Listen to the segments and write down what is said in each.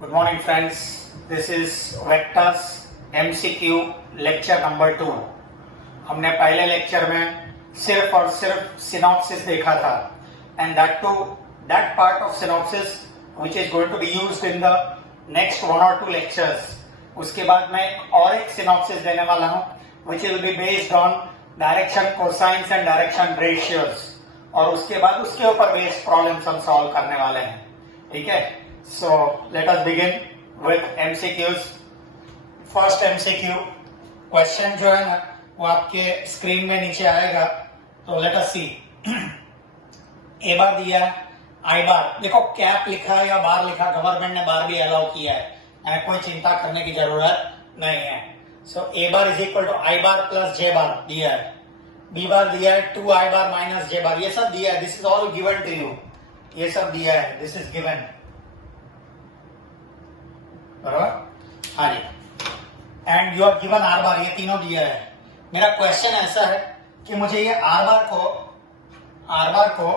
Good morning friends, this is Vectors MCQ lecture number 2। हमने पहले lecture में सिर्फ और सिर्फ सिनॉप्सिस देखा था and that part of synopsis which is going to be used in the next 1 or 2 lectures. उसके बाद मैं और एक सिनॉप्सिस देने वाला हूं which will be based on direction cosines and direction ratios, और उसके बाद उसके ऊपर बेस्ड प्रॉब्लम्स हम सॉल्व करने वाले हैं। ठीक है, so let us begin with MCQs. First MCQ question जो है ना वो आपके स्क्रीन में नीचे आएगा, तो let us see. ए बार दिया है, आई बार देखो कैप लिखा है या बार लिखा, गवर्नमेंट ने बार भी अलाउ किया है, कोई चिंता करने की जरूरत नहीं है। So A bar is equal to I bar plus J bar दिया है, बी बार दिया है 2 आई बार माइनस जे बार, ये सब दिया है। This is all given to you, ये सब दिया है, दिस इज गिवन। बराबर, हाँ जी। And you are given R bar, ये तीनों दिया है। मेरा क्वेश्चन ऐसा है कि मुझे ये आर बार को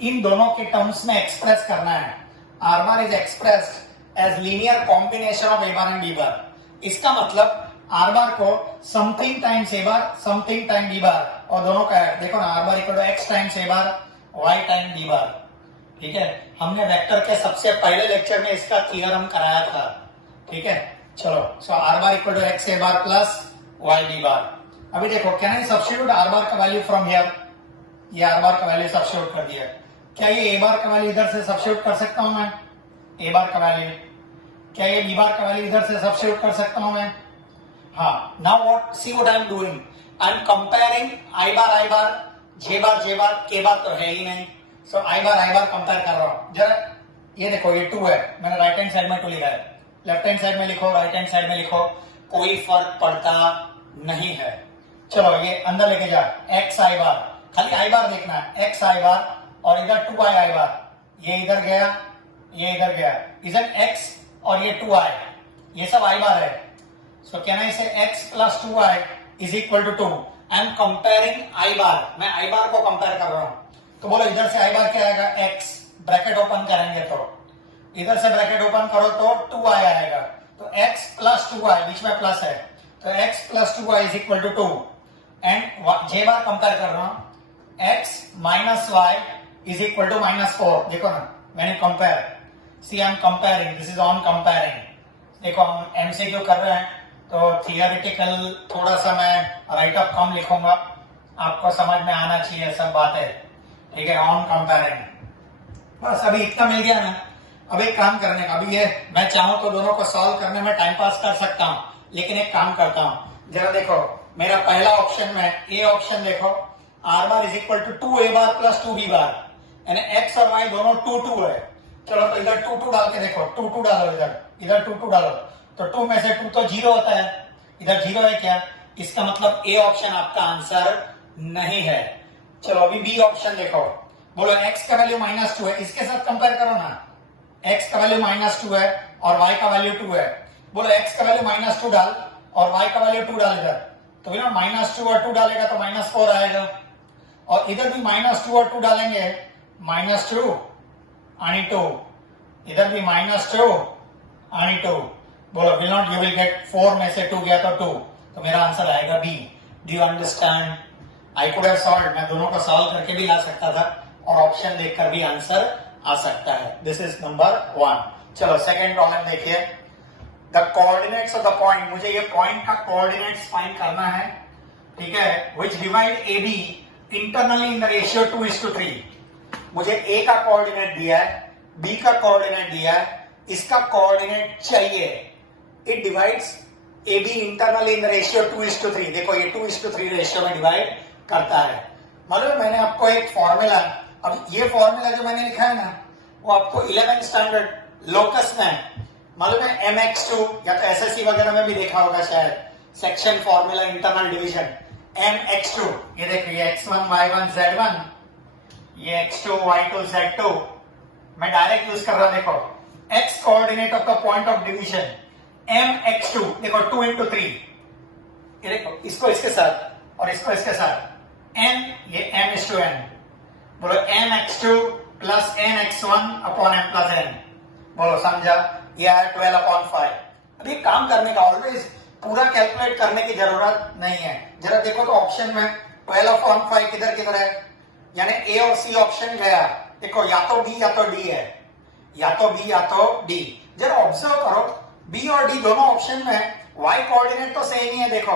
इन दोनों के टर्म्स में एक्सप्रेस करना है। R bar is expressed as linear combination of a bar and b bar. इसका मतलब आर बार को something times a bar, something time b bar, और दोनों का है। देखो ना, r bar equal to x times a bar, y time b bar. ठीक है, हमने वेक्टर के सबसे पहले लेक्चर में इसका थ्योरम कराया था। ठीक है, चलो। So R bar equal to X A bar plus Y B bar. अभी देखो, can I substitute R bar का वैल्यू फ्रॉम हियर? ये आर बार का वैल्यू सब्स्टिट्यूट कर दिया। क्या ये ए बार का वैल्यू इधर से सब्स्टिट्यूट कर सकता हूं मैं? ए बार का वैल्यू। क्या ये बी बार का वैल्यू इधर से सब्स्टिट्यूट कर सकता हूं मैं? हाँ। Now what, see what I am doing, I am comparing I bar, J bar, K bar तो है ही नहीं। सो आई बार कंपेयर कर रहा हूं। जरा ये देखो, ये 2 है, मैंने राइट हैंड साइड में 2 लिखा है, लेफ्ट हैंड साइड में लिखो, राइट हैंड साइड में लिखो, कोई फर्क पड़ता नहीं है। चलो ये अंदर लेके जा, एक्स आई बार, खाली आई बार देखना है, एक्स आई बार, और इधर 2 आई बार, ये इधर गया, ये इधर गया, इधर एक्स और ये 2 आई, ये सब आई बार है। सो can I say X plus 2 I is equal to 2। I am comparing I bar, मैं आई बार को कंपेयर कर रहा हूं। तो बोलो इधर से आई बार क्या आएगा? एक्स, ब्रैकेट ओपन करेंगे तो इधर से ब्रैकेट ओपन करो तो 2 आई आएगा, तो x प्लस 2 आई, बीच में प्लस है, तो x plus 2 I is equal to 2। And J bar compare कर रहा हूं, x minus y is equal to -4। देखो ना, मैंने compare, see I am comparing, this is on comparing. देखो हम एमसीक्यू कर रहे हैं तो थियोरिटिकल थोड़ा सा मैं राइट अप कम लिखूंगा, आपको समझ में आना चाहिए सब बातें। ठीक है, ऑन कंपेयरिंग। बस अभी इतना मिल गया ना। अब एक काम करने का, अभी ये मैं चाहूं तो दोनों को सॉल्व करने में टाइम पास कर सकता हूं, लेकिन एक काम करता हूं। जरा देखो, मेरा पहला ऑप्शन में ए ऑप्शन देखो, r bar is equal to 2 a bar plus 2 B bar, यानी एक्स और वाई दोनों 2 है। चलो तो इधर 2 डाल के देखो, 2 डालो, इधर 2 डालो, तो 2 में से 2 तो 0 होता है, इधर 0 है क्या? इसका मतलब ए ऑप्शन आपका आंसर नहीं है। चलो अभी बी ऑप्शन देखो, बोलो x का वैल्यू -2 है, इसके साथ कंपेयर करो ना, x का वैल्यू -2 है और y का वैल्यू 2 है। बोलो x का वैल्यू -2 डाल और y का वैल्यू 2 डाल इधर, तो बिना -2 और 2 डालेगा तो -4 आएगा, और इधर भी -2 और 2 डालेंगे, -2 आणि 2, इधर भी -2 आणि 2। बोलो will not, you will get 4 में से 2 गया तो 2, तो मेरा आंसर आएगा B. Do you understand? I could have solved, मैं दोनों को सॉल्व करके भी ला सकता था और ऑप्शन देखकर भी आंसर आ सकता है। This is number 1। चलो सेकंड प्रॉब्लम देखिए। The coordinates of the point, मुझे ये पॉइंट का कोऑर्डिनेट्स फाइंड करना है। ठीक है, which divide A B internally in the ratio 2:3। मुझे ए का कोऑर्डिनेट दिया है, बी का कोऑर्डिनेट दिया है, इसका कोऑर्डिनेट चाहिए। It divides A B internally in the ratio 2:3। देखो ये 2:3 रेशियो में डिवाइड करता है। मालूम, मैंने आपको एक फॉर्मूला, अब ये फॉर्मूला जो मैंने लिखा है ना, वो आपको 11th स्टैंडर्ड लोकस में मालूम है, mx2 या तो एसएससी वगैरह में भी देखा होगा शायद, section formula internal division, mx2। ये देखो, ये x1 y1 z1, ये x2 y2 z2, मैं डायरेक्ट यूज कर रहा हूं। देखो x coordinate of the point of division mx2, देखो 2 into 3, ये देखो इसको इसके साथ और इसको इसके साथ, n, ये m/n, बोलो mx2 plus nx1 upon m plus n। बोलो समझा? ये आया 12/5। अभी काम करने का, ऑलवेज पूरा कैलकुलेट करने की जरूरत नहीं है। जरा देखो तो ऑप्शन में 12/5 किधर किधर है, यानी ए और सी ऑप्शन गया। देखो या तो बी या तो डी है, या तो बी या तो डी। जरा ऑब्जर्व करो, बी और डी दोनों ऑप्शन में वाई कोऑर्डिनेट तो सेम ही है। देखो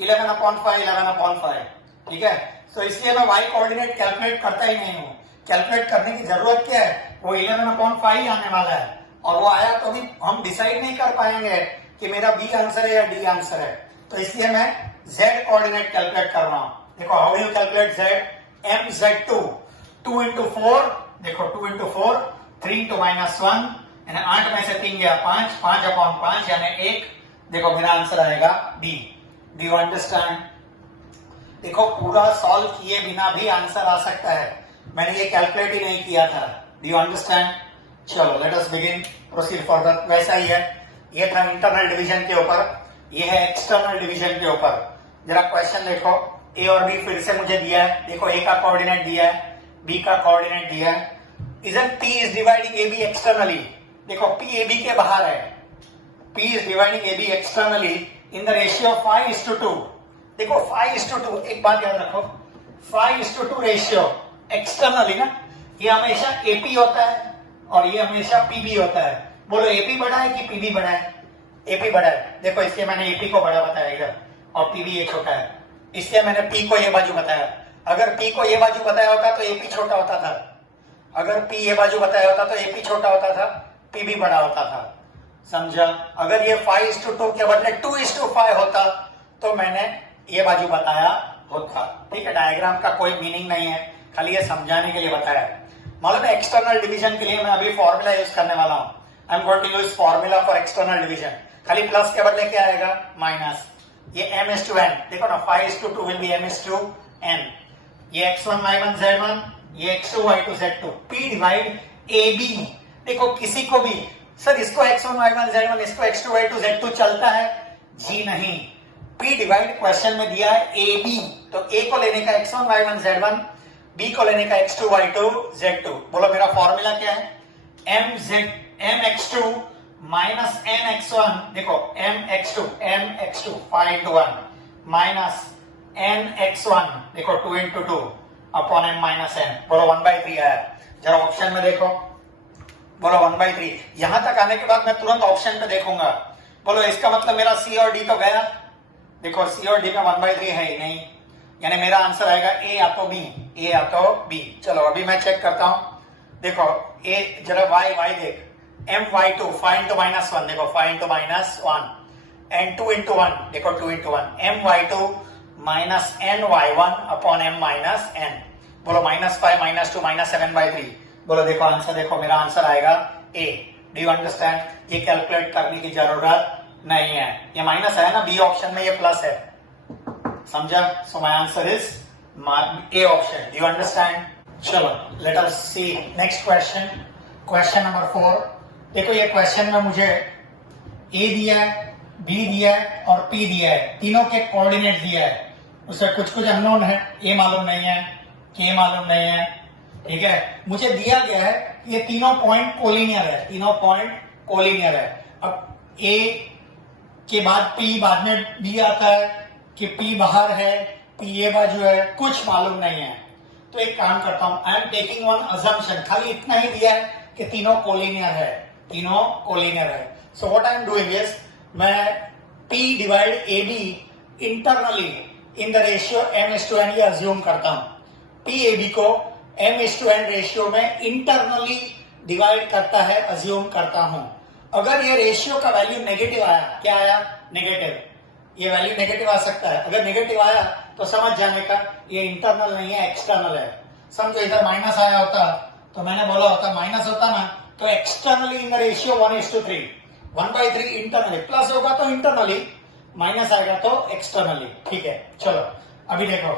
11/5 11/5, ठीक है। तो इसलिए मैं वाई कोऑर्डिनेट कैलकुलेट करता ही नहीं हूं। कैलकुलेट करने की जरूरत क्या है, वो 11/5 ही आने वाला है, और वो आया तो भी हम डिसाइड नहीं कर पाएंगे कि मेरा बी आंसर है या डी आंसर है। तो इसलिए मैं जेड कोऑर्डिनेट कैलकुलेट कर रहा हूं। देखो how you calculate z, m z 2 into 4, देखो 2 इंटू 4, 3 इंटू -1, यानी 8 में से 3 गया 5, 5/5 यानी 1। देखो मेरा आंसर आएगा डी। Do you understand? देखो पूरा सॉल्व किए बिना भी आंसर आ सकता है, मैंने ये कैलकुलेट ही नहीं किया था। Do you understand? चलो let us begin, proceed further. वैसा ही है, ये था इंटरनल डिवीजन के ऊपर, ये है एक्सटर्नल डिवीजन के ऊपर। जरा क्वेश्चन देखो, ए और बी फिर से मुझे दिया है। देखो ए का कोऑर्डिनेट दिया है, बी का कोऑर्डिनेट दिया है। Isn't P is dividing AB externally? देखो P AB के बाहर है, P is dividing AB externally in the ratio of 5:2। देखो 5:2, एक बात याद रखो, 5:2 रेशियो एक्सटर्नली ना, ये हमेशा AP होता है और ये हमेशा PB होता है। बोलो AP बड़ा है कि PB बड़ा है? AP बड़ा है। देखो इसलिए मैंने AP को बड़ा बताया इधर, और PB ये छोटा है, इसलिए मैंने P को ये बाजू बताया। अगर P को ये बाजू बताया होता तो AP छोटा होता था, अगर P ये बाजू बताया होता तो AP छोटा होता था, PB बड़ा होता था। समझा? अगर ये 5:2 के बदले 2:5 होता तो मैंने ये बाजू बताया होता। ठीक है, डायग्राम का कोई मीनिंग नहीं है, खाली ये समझाने के लिए बताया। मालूम है एक्सटर्नल डिवीजन के लिए मैं अभी फॉर्मूला यूज करने वाला हूं। I am going to use formula for external division. खाली प्लस के बदले क्या आएगा? माइनस। ये m/n, देखो ना 5:2 विल बी m/n। ये x1 y1 z1, ये x2 y2 z2, p divide ab। देखो किसी को भी सर इसको x1 y1 z1, इसको x2 y2 z2 चलता है? जी नहीं, p डिवाइड क्वेश्चन में दिया है ab, तो a को लेने का x1 y1 z1, b को लेने का x2 y2 z2। बोलो मेरा फॉर्मूला क्या है? mx2 माइनस nx1, देखो mx2 5 into 1 माइनस nx1, देखो 2 into 2 upon m minus n। बोलो 1/3 आया। जरा ऑप्शन में देखो, बोलो 1/3। यहां तक आने के बाद मैं तुरंत ऑप्शन पे देखूंगा। बोलो इसका मतलब मेरा सी और डी तो गया। देखो सी और डी में 1/3 है ही नहीं, यानी मेरा आंसर आएगा ए या तो बी, ए या तो बी। चलो अभी मैं चेक करता हूं। देखो ए, जरा y देख, my2 5 into -1, देखो 5 into -1, and 2 into 1, देखो 2 into 1, my2 minus ny1 upon m minus n। बोलो -5 -2 -7/3। बोलो देखो आंसर, देखो मेरा आंसर आएगा ए। Do you understand? ये कैलकुलेट करने की जरूरत नहीं है, ये माइनस है ना, बी ऑप्शन में ये प्लस है। समझा? सो my answer is A option. Do you understand? चलो लेट अस सी नेक्स्ट क्वेश्चन, क्वेश्चन नंबर 4। देखो ये क्वेश्चन में मुझे ए दिया है, बी दिया है और पी दिया है, तीनों के कोऑर्डिनेट दिया है। उसमें कुछ कुछ अननोन है, ए मालूम नहीं है, के मालूम नहीं है। ठीक है, मुझे दिया गया है ये तीनों पॉइंट कोलिनियर है, तीनों पॉइंट कोलिनियर है। अब ए के बाद पी बाद में डी आता है कि पी बाहर है, पी ये बाजू है, कुछ मालूम नहीं है। तो एक काम करता हूं, I am taking one assumption, खाली इतना ही दिया है कि तीनों कोलिनियर है, तीनों कोलिनियर है। So what I am doing is, मैं P divide AB internally in the ratio m/n ये अज्यूम करता हूं। P AB को m/n रेशियो में इंटरनली डिवाइड करता है, अज्यूम करता हूं। अगर ये रेशियो का वैल्यू नेगेटिव आया, क्या आया? नेगेटिव, ये वैल्यू नेगेटिव आ सकता है। अगर नेगेटिव आया तो समझ जाने का ये इंटरनल नहीं है, एक्सटर्नल है। समझो इधर माइनस आया होता तो मैंने बोला होता, माइनस होता ना तो externally in the ratio 1:3, 1/3 internally, plus होगा तो इंटरनली, माइनस आएगा तो एक्सटर्नली। ठीक है, चलो अभी देखो,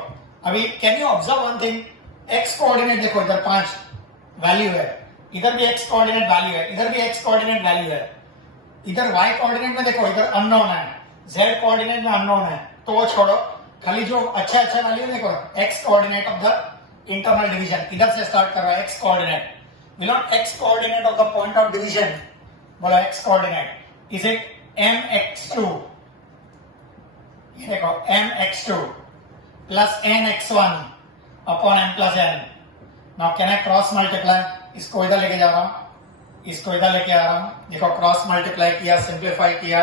अभी can you observe one thing, x coordinate देखो, इधर 5 वैल्यू है, इधर भी एक्स कोऑर्डिनेट वैल्यू है, इधर भी एक्स कोऑर्डिनेट वैल्यू है, इधर वाई कोऑर्डिनेट में देखो, इधर अननोन है, जेड कोऑर्डिनेट में अननोन है, तो वो छोड़ो, खाली जो अच्छा वैल्यू देखो, x coordinate of the internal division, इधर से स्टार्ट कर रहा है x coordinate, will not x coordinate of the point of division बोलो x coordinate is it mx2, ये देखो mx2 plus nx1 upon m plus n। Now can I cross multiply, इसको इधर लेके जा रहा हूं, इसको इधर लेके आ रहा हूं, देखो क्रॉस मल्टीप्लाई किया, सिंप्लीफाई किया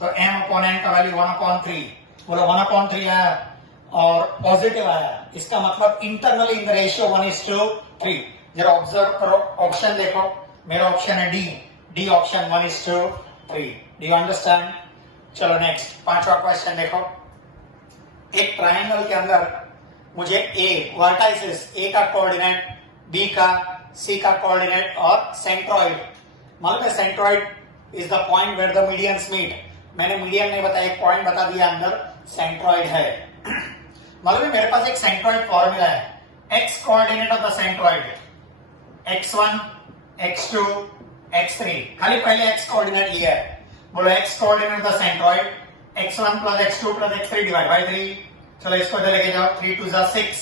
तो m अपॉन n का वैल्यू 1/3, बोलो 1/3 आया और पॉजिटिव आया, इसका मतलब इंटरनली इन द रेशियो 1:3। जरा ऑब्जर्व करो, ऑप्शन देखो, मेरा ऑप्शन है D option 1:3। Do you understand? चलो नेक्स्ट, पांचवा क्वेश्चन देखो। एक ट्रायंगल के अंदर मुझे ए वर्टाइसिस, ए का कोऑर्डिनेट, बी का, सी का कोऑर्डिनेट और सेंट्रॉइड, मालूम है centroid is the point where the medians meet. मैंने मीडियन नहीं बताया, एक पॉइंट बता दिया अंदर सेंट्रॉइड है। मालूम है मेरे पास एक सेंट्रॉइड फॉर्मूला है, x coordinate of the centroid x1 x2 x3, खाली पहले x कोऑर्डिनेट लिया है, बोलो x coordinate of the centroid x1 plus x2 plus x3 divide by 3। चलो इसको इधर लेके जाओ, 3 2 जा 6,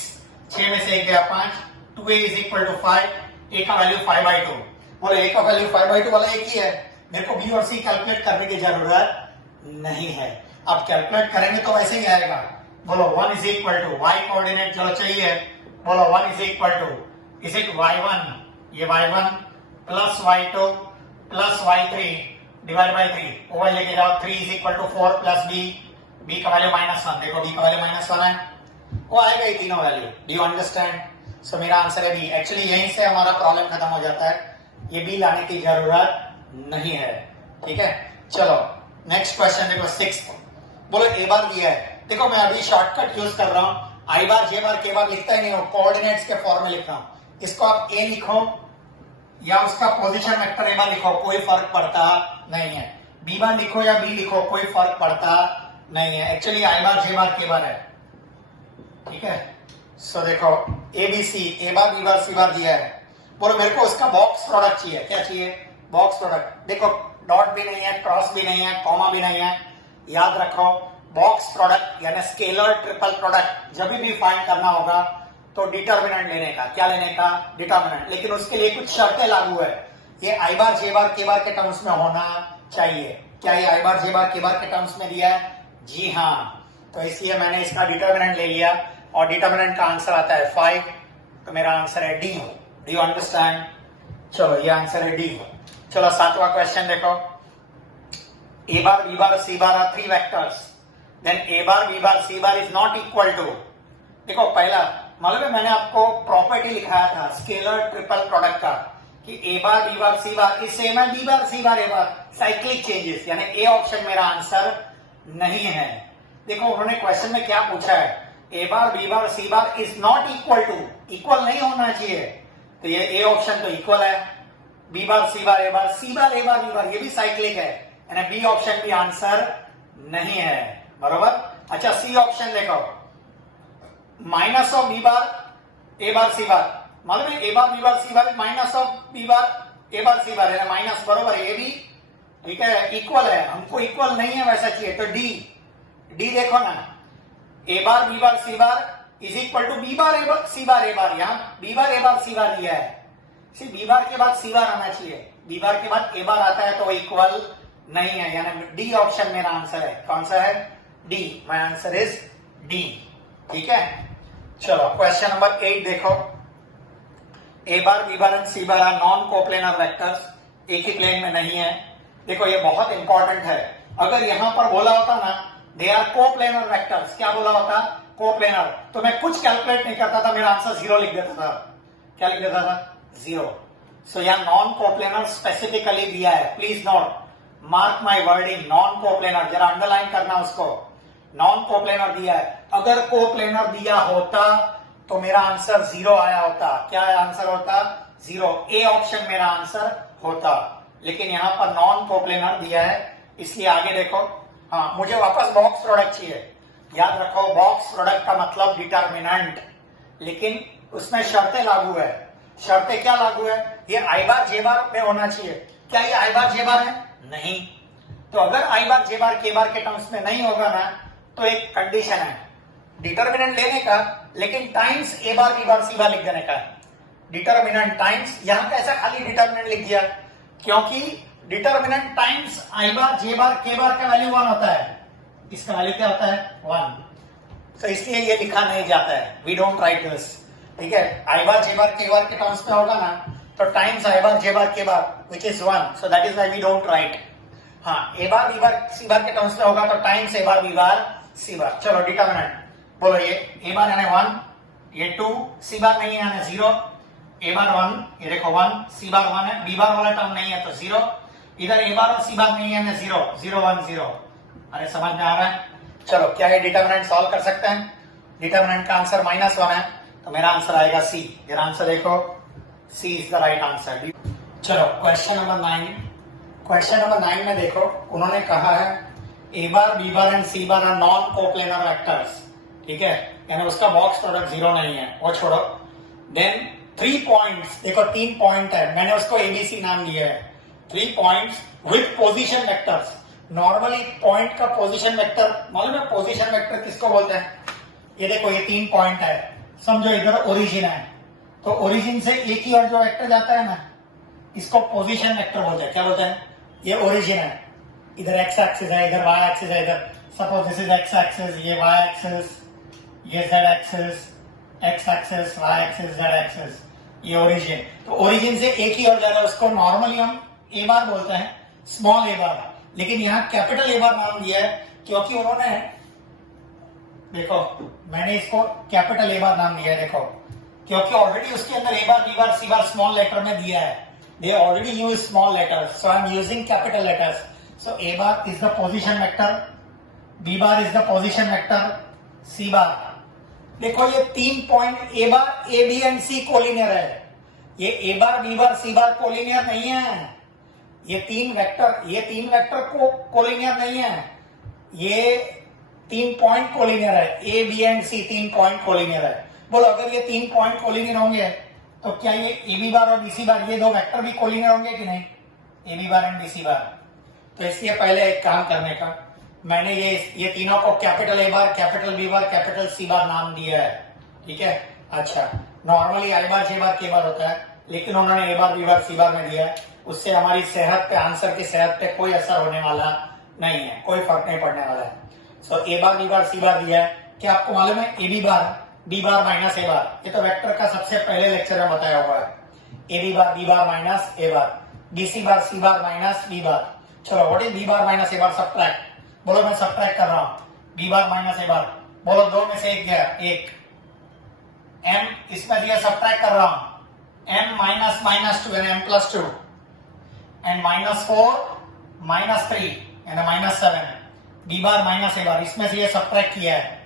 6 में से 1 गया 5, 2a is equal to 5, a का वैल्यू 5/2, बोलो a का वैल्यू 5/2 वाला एक ही है, मेरे को b और c कैलकुलेट करने की जरूरत नहीं है। अब कैलकुलेट करेंगे तो वैसे ही आएगा, बोलो 1 is equal to y coordinate चलो चाहिए, बोलो 1 is equal to, is it y1, ये y1 plus y2 plus y3 divide by 3, over लेके जाओ, 3 is equal to 4 plus b का वैल्यू -1, देखो b का वैल्यू -1 है, वो आएगा ये तीनों value. Do you understand? So मेरा आंसर है बी। एक्चुअली यहीं से हमारा प्रॉब्लम खत्म हो जाता है, ये बी लाने की जरूरत नहीं है, ठीक है। चलो नेक्स्ट क्वेश्चन देखो, 6, बोलो ए बार दिया है, देखो मैं अभी शॉर्टकट यूज कर रहा हूं, आई बार जे बार के बार लिखता ही नहीं हूं, कोऑर्डिनेट्स के फॉर्म में लिख रहा हूं, इसको आप ए लिखो या उसका पोजीशन वेक्टर ए बार लिखो, कोई फर्क पड़ता नहीं है, बी बार लिखो या बी लिखो, कोई फर्क पड़ता नहीं है। Actually I bar J bar K बार है, ठीक है। सो देखो ए बी सी, ए बार बी बार सी बार दिया है, बोलो मेरे को उसका बॉक्स प्रोडक्ट चाहिए, क्या चाहिए? Box product. देखो डॉट भी नहीं है, क्रॉस भी नहीं है, कॉमा भी नहीं है, याद रखो बॉक्स प्रोडक्ट यानी स्केलर ट्रिपल प्रोडक्ट जब भी फाइंड करना होगा तो डिटर्मिनेंट लेने का, क्या लेने का? डिटर्मिनेंट। लेकिन उसके लिए कुछ शर्तें लागू है, ये आई बार जे बार के बार के टर्म्स में होना चाहिए। क्या ये आई बार जे बार के बार के टर्म्स में दिया है? जी हाँ, तो इसलिए मैंने इसका डिटर्मिनेंट ले लिया और डिटर्मिनेंट का आंसर आता है 5, तो मेरा आंसर है डी। Do you understand? चलो ये आंसर है डी। चलो 7वां क्वेश्चन देखो, A bar B bar C bar are 3 vectors, then A bar B bar C bar is not equal to. देखो पहला मालूम है मैंने आपको प्रॉपर्टी लिखाया था स्केलर ट्रिपल प्रोडक्ट का कि A bar B bar C bar is same है B bar C bar A bar, cyclic changes, यानी ए ऑप्शन मेरा आंसर नहीं है। देखो उन्होंने क्वेश्चन में क्या पूछा है, A bar B bar C bar is not equal to, equal नहीं होना चाहिए, तो ये ए ऑप्शन तो इक्वल है, B bar C bar A bar, C bar A bar B bar, ये भी साइक्लिक है, यानी बी ऑप्शन भी आंसर नहीं है, बरोबर। अच्छा सी ऑप्शन देखो, minus of B bar A bar C bar, मालूम है A bar B bar C bar minus of B bar A bar C bar है, माइनस बरोबर है, ये भी ठीक है इक्वल है, हमको इक्वल नहीं है वैसा चाहिए, तो डी, डी देखो ना, A bar B bar C bar is equal to B bar A bar C bar A bar, यहां B bar A bar C बार दिया है, सिर्फ बी बार के बाद सी बार आना चाहिए, बी बार के बाद ए बार आता है तो वो इक्वल नहीं है, यानी डी ऑप्शन मेरा आंसर है। कौन सा है? D, my answer is D, ठीक है। चलो क्वेश्चन नंबर 8 देखो, A bar B bar and C bar are non coplanar vectors, एक ही प्लेन में नहीं है। देखो ये बहुत इंपॉर्टेंट है, अगर यहां पर बोला होता ना दे आर कोप्लेनर वेक्टर्स, क्या बोला होता? कोप्लेनर, तो मैं कुछ कैलकुलेट नहीं करता था, मेरा आंसर 0 लिख देता था। क्या लिख देता था? 0। सो यहां नॉन कोप्लेनर स्पेसिफिकली दिया है, please note, mark my wording, non coplanar, जरा अंडरलाइन करना उसको, नॉन कोप्लेनर दिया है। अगर कोप्लेनर दिया होता तो मेरा आंसर 0 आया होता, क्या आंसर होता? 0, ए ऑप्शन मेरा आंसर होता, लेकिन यहां पर नॉन कोप्लेनर दिया है, इसलिए आगे देखो। हाँ, मुझे वापस बॉक्स प्रोडक्ट चाहिए, याद रखो बॉक्स प्रोडक्ट का मतलब डिटर्मिनेंट, लेकिन उसमें शर्तें लागू है। शर्तें क्या लागू है? ये आई बार जे बार में होना चाहिए, क्या ये आई बार जे बार है? नहीं, तो अगर आई बार जे बार के बार के टर्म्स में नहीं होगा ना, तो एक कंडीशन है डिटर्मिनेंट लेने का, लेकिन times a bar B bar C बार लिख देने का, डिटर्मिनेंट टाइम्स, यहां पे ऐसा खाली डिटर्मिनेंट लिख दिया, क्योंकि determinant times I bar J bar K बार का वैल्यू 1 होता है, इसका वैल्यू क्या होता है 1, तो इसलिए ये लिखा नहीं जाता है, वी डोंट राइट दिस, ठीक है। आई बार जे बार के बार के टर्म्स में होगा ना तो times I bar J bar K bar which is 1, so that is why we don't write. हाँ, A bar B bar C बार के टर्म्स में होगा तो times a bar B bar C बार। चलो डिटर्मिनेंट बोलो, ये ए बार यानी 1, ये 2, सी बार नहीं है यानी 0, ए बार 1, ये देखो 1, सी बार 1 है, बी बार वाला टर्म नहीं है तो 0, इधर ए बार और सी बार नहीं है 0, 0 1 0। अरे समझ में आ रहा है? चलो क्या ये डिटर्मिनेंट सॉल्व कर सकते हैं? डिटर्मिनेंट का आंसर -1 है, तो मेरा आंसर आएगा सी। मेरा आंसर देखो, C is the right answer. चलो क्वेश्चन नंबर 9। क्वेश्चन नंबर 9 में देखो, उन्होंने कहा है A bar B bar and C bar are non coplanar vectors, ठीक है, यानी उसका बॉक्स प्रोडक्ट 0 नहीं है, वो छोड़ो। देन 3 पॉइंट्स, देखो 3 पॉइंट है, मैंने उसको एबीसी नाम दिया है, 3 points with position vectors. Normally point का पोजीशन वेक्टर मालूम है, पोजीशन वेक्टर किसको बोलते हैं? ये देखो ये 3 पॉइंट है, समझो इधर ओरिजिन है, तो ओरिजिन से एक ही और जो वेक्टर जाता है ना, इसको पोजीशन वेक्टर बोलते हैं। क्या बोलते हैं? ये ओरिजिन है, इधर एक्स एक्सिस है, इधर वाई एक्सिस है, इधर suppose this is x axis, ये वाई एक्सिस, ये z axis, x axis, y axis, z axis, ये ओरिजिन। तो ओरिजिन से एक ही और जा रहा है, उसको नॉर्मली हम ए बार बोलते हैं, स्मॉल ए बार, लेकिन यहाँ कैपिटल ए बार नाम दिया है क्योंकि उन्होंने, देखो मैंने इसको कैपिटल ए बार नाम दिया है, देखो क्योंकि ऑलरेडी उसके अंदर ए बार बी बार सी बार स्मॉल लेटर में दिया है, they already use small letters, so I am using capital letters. So A bar is the position vector, B bar is the position vector, C bar। देखो ये 3 point A bar A B and C collinear है, ये ए bar B bar C bar collinear नहीं है, ये 3 vector को collinear नहीं है, ये 3 पॉइंट कोलिनियर है, A B and C 3 point collinear है। बोलो अगर ये 3 पॉइंट कोलिनियर होंगे तो क्या ये ए बी बार और बी सी बार ये 2 वेक्टर भी कोलिनियर होंगे कि नहीं? A B bar and B C bar. तो इसलिए पहले एक काम करने का, मैंने ये तीनों को capital A bar, capital B bar, capital C bar नाम दिया है, ठीक है। अच्छा, normally I bar J bar K बार होता है, लेकिन उन्होंने ए बार बी बार सी बार में दिया है, उससे हमारी सेहत पे, आंसर की सेहत पे कोई असर होने वाला नहीं है, कोई फर्क नहीं पड़ने वाला है। So A bar B bar C बार दिया है, क्या आपको मालूम है A B bar B bar minus A bar, ये तो वेक्टर का सबसे पहले लेक्चर में बताया हुआ है, A B bar B bar minus A bar, B C bar minus B bar. चलो what is B bar minus A bar? Subtract, बोलो मैं सब्ट्रैक्ट कर रहा हूं, बी बार माइनस ए बार, बोलो 2 में से 1 गया, 1 m इसमें दिया, सब्ट्रैक्ट कर रहा हूं, m माइनस -2 यानी m + 2 एंड -4 -3 यानी -7, बी बार माइनस ए बार, इसमें से ये सब्ट्रैक्ट किया है,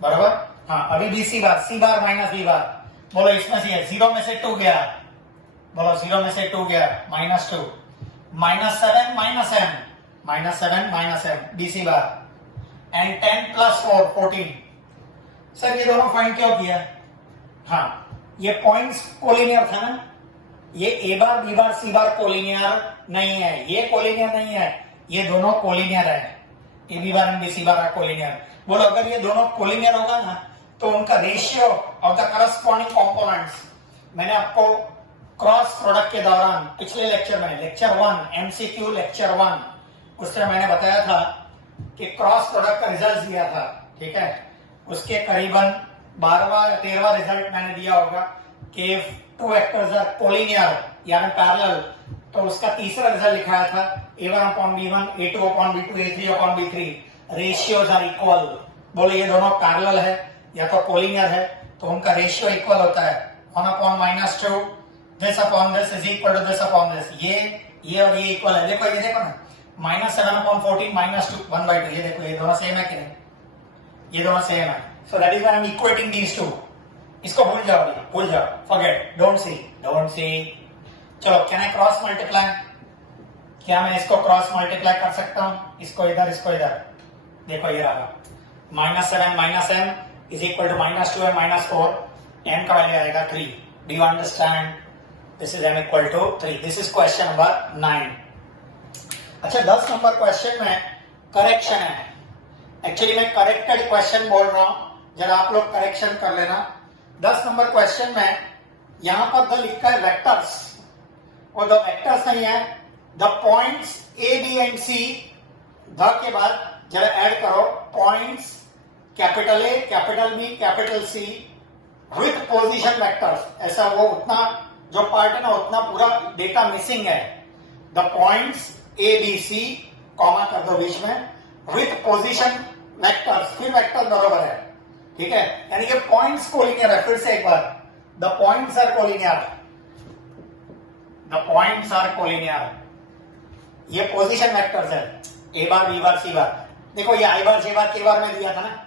बराबर। हाँ, अभी B C bar minus B बार, बोलो इसमें से 0 में से 2 गया, बोलो 0 में से 2 गया, -2, -7 -m B C bar and 10 + 4 14। Sir ये दोनों फाइंड क्यों किया? हाँ, ये पॉइंट्स कोलिनियर था ना, ये ए bar B bar C bar collinear नहीं है, ये कोलिनियर नहीं है, ये दोनों कोलिनियर है, A B bar and B C bar collinear. बोलो अगर ये दोनों कोलिनियर होगा ना तो उनका ratio of the corresponding components, मैंने आपको क्रॉस प्रोडक्ट के दौरान पिछले लेक्चर में, लेक्चर 1 एमसीक्यू लेक्चर 1, उसमें मैंने बताया था कि क्रॉस प्रोडक्ट का रिजल्ट दिया था, ठीक है, उसके करीबन 12वां या 13वां रिजल्ट मैंने दिया होगा कि 2 वेक्टर्स आर कोलिनियर यानी पैरेलल, तो उसका तीसरा रिजल्ट लिखाया था a1/b1 a2/b2 a3/b3 ratios are equal. बोलो ये दोनों पैरेलल है या तो कोलिनियर है, तो उनका रेशियो इक्वल होता है 1/-2, this upon this is equal to this upon this, ये और ये इक्वल है। देखो ये देखो ना, -7/14 -2 1/2, ये देखो ये दोनों सेम है कि नहीं? ये दोनों सेम है, so that is why I am equating these two. इसको भूल जाओ, भूल जाओ, फॉरगेट, डोंट सी। चलो कैन आई क्रॉस मल्टीप्लाई? क्या मैं इसको क्रॉस मल्टीप्लाई कर सकता हूं? इसको इधर, इसको इधर, देखो ये रहा, -7 -m is equal to -2 and -4, m का वैल्यू आएगा 3। Do you understand? This is m equal to 3. This is question number 9. अच्छा 10 नंबर क्वेश्चन में करेक्शन है, एक्चुअली मैं करेक्टेड क्वेश्चन बोल रहा हूं, जरा आप लोग करेक्शन कर लेना। 10 नंबर क्वेश्चन में यहां पर जो लिखा है वेक्टर्स, वो दो वेक्टर्स नहीं है, the points A B and C, the के बाद जरा ऐड करो points capital A, capital B, capital C with position vectors. ऐसा वो उतना जो पार्ट है ना उतना पूरा डेटा मिसिंग है। The points A B C comma कर दो बीच में, विथ पोजीशन वेक्टर्स, फिर वेक्टर बराबर है, ठीक है, यानी कि पॉइंट्स कोलिनियर है। फिर से एक बार, the points are collinear, the points are collinear. ये पोजीशन वेक्टर्स है, A bar B bar C बार। देखो ये आई बार जे बार के बार में दिया था ना,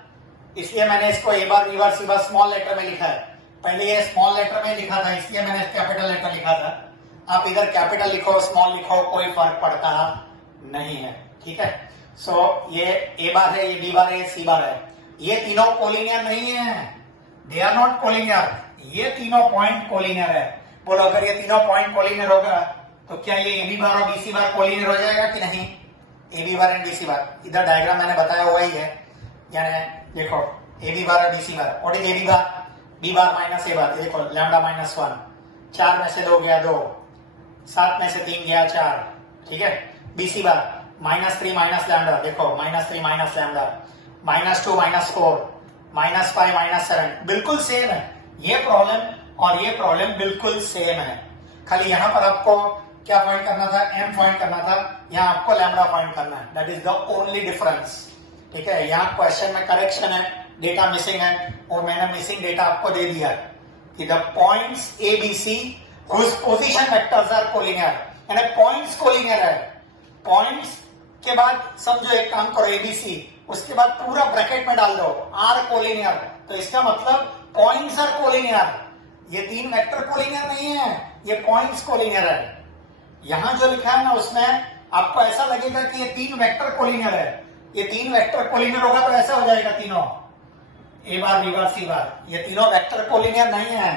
इसलिए मैंने इसको ए बार बी बार सी बार स्मॉल लेटर में लिखा है। पहले ये स्मॉल लेटर में लिखा था, इसलिए मैंने कैपिटल लेटर लिखा था। आप इधर कैपिटल लिखो स्मॉल लिखो कोई फर्क पड़ता नहीं है, ठीक है। सो ये ए बार है, ये बी बार है, ये सी बार है। ये तीनों कोलिनियर नहीं है, दे आर नॉट कोलिनियर। ये तीनों पॉइंट कोलिनियर है। बोलो अगर ये तीनों पॉइंट कोलिनियर होगा तो क्या ये ए बी बार और बी सी बार कोलिनियर हो जाएगा कि नहीं? A B bar and B C bar, इधर डायग्राम मैंने बताया हुआ ही है, यानी देखो ए बी बार और B C bar. What is A B bar? B bar minus A bar. देखो लैम्डा माइनस 1, 4 में से 2 गया 2, 7 में से 3 गया 4, ठीक है। B C bar -3 minus lambda, देखो -3 माइनस लैम्डा, -2 -4, -5 -7, बिल्कुल सेम है। ये प्रॉब्लम और ये प्रॉब्लम बिल्कुल सेम है। खाली यहां पर आपको क्या फाइंड करना था? एम फाइंड करना था, यहाँ आपको लैम्डा फाइंड करना है। That is the only difference, ठीक है। यहाँ क्वेश्चन में करेक्शन है, डेटा मिसिंग है, और मैंने मिसिंग डेटा आपको दे दिया कि the points A B C whose position vectors are collinear, यानी पॉइंट्स कोलिनियर है। पॉइंट्स के बाद समझो एक काम करो ए बी सी, उसके बाद पूरा ब्रैकेट में डाल दो आर कोलिनियर, तो इसका मतलब पॉइंट्स आर कोलिनियर। ये 3 वेक्टर कोलिनियर नहीं है, ये पॉइंट्स कोलिनियर है। यहां जो लिखा है ना उसमें आपको ऐसा लगेगा कि ये 3 वेक्टर कोलिनियर है। ये 3 वेक्टर कोलिनियर होगा तो ऐसा हो जाएगा तीनों, ए बार बी बार सी बार। ये तीनों वेक्टर कोलिनियर नहीं है,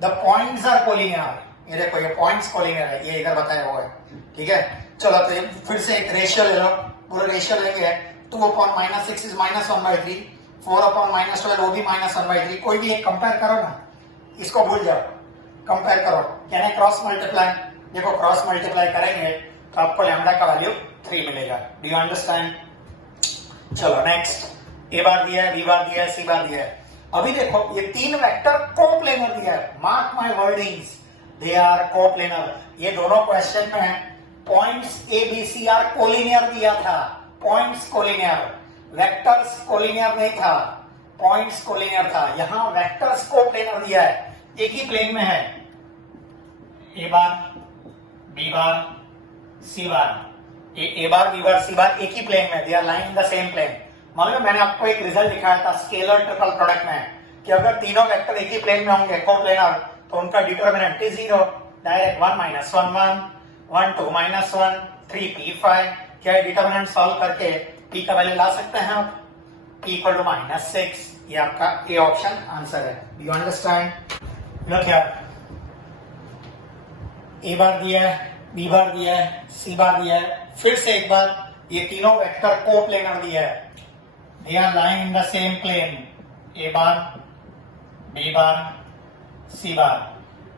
द पॉइंट्स आर कोलिनियर। ये देखो ये पॉइंट्स कोलिनियर है, ये इधर बताया हुआ है, ठीक है। चलो तो फिर से एक रेशियो ले लो, पूरा रेशियो लेंगे। 2/-6 इज -1/3, 4/-12 वो भी -1/3। कोई भी एक कंपेयर करो ना, इसको भूल जाओ, कंपेयर करो। Can I cross multiply? देखो क्रॉस मल्टीप्लाई करेंगे तो आपको लैम्डा का वैल्यू 3 मिलेगा। Do you understand? चलो नेक्स्ट, ए बार दिया है, बी बार दिया है, सी बार दिया है। अभी देखो ये 3 वेक्टर कोप्लेनर दिया है। Mark my wordings, they are coplanar. ये दोनों क्वेश्चन में points A B C are collinear दिया था, पॉइंट्स कोलिनियर, वेक्टर्स कोलिनियर नहीं था, पॉइंट्स कोलिनियर था। यहां वेक्टर्स कोप्लेनर दिया है, एक ही प्लेन में है। A bar B bar C bar, A bar B bar C बार एक ही प्लेन में, they are lying in the same plane. मालूम मैंने आपको एक रिजल्ट दिखाया था स्केलर ट्रिपल प्रोडक्ट में कि अगर तीनों वेक्टर एक ही प्लेन में होंगे कोप्लेनर तो उनका डिटरमिनेंट इज 0। Direct 1 - 1 1, 1 2 -1 3 p5। क्या डिटरमिनेंट सॉल्व करके p का वैल्यू ला सकते हैं आप? p = -6। ये आपका ए ऑप्शन आंसर है। You understand? लो क्या ए बार दिया है, बी बार दिया है, सी बार दिया है। फिर से एक बार ये तीनों वेक्टर कोप्लेनर दिया है, they are lying in the same plane. A bar B bar C bar,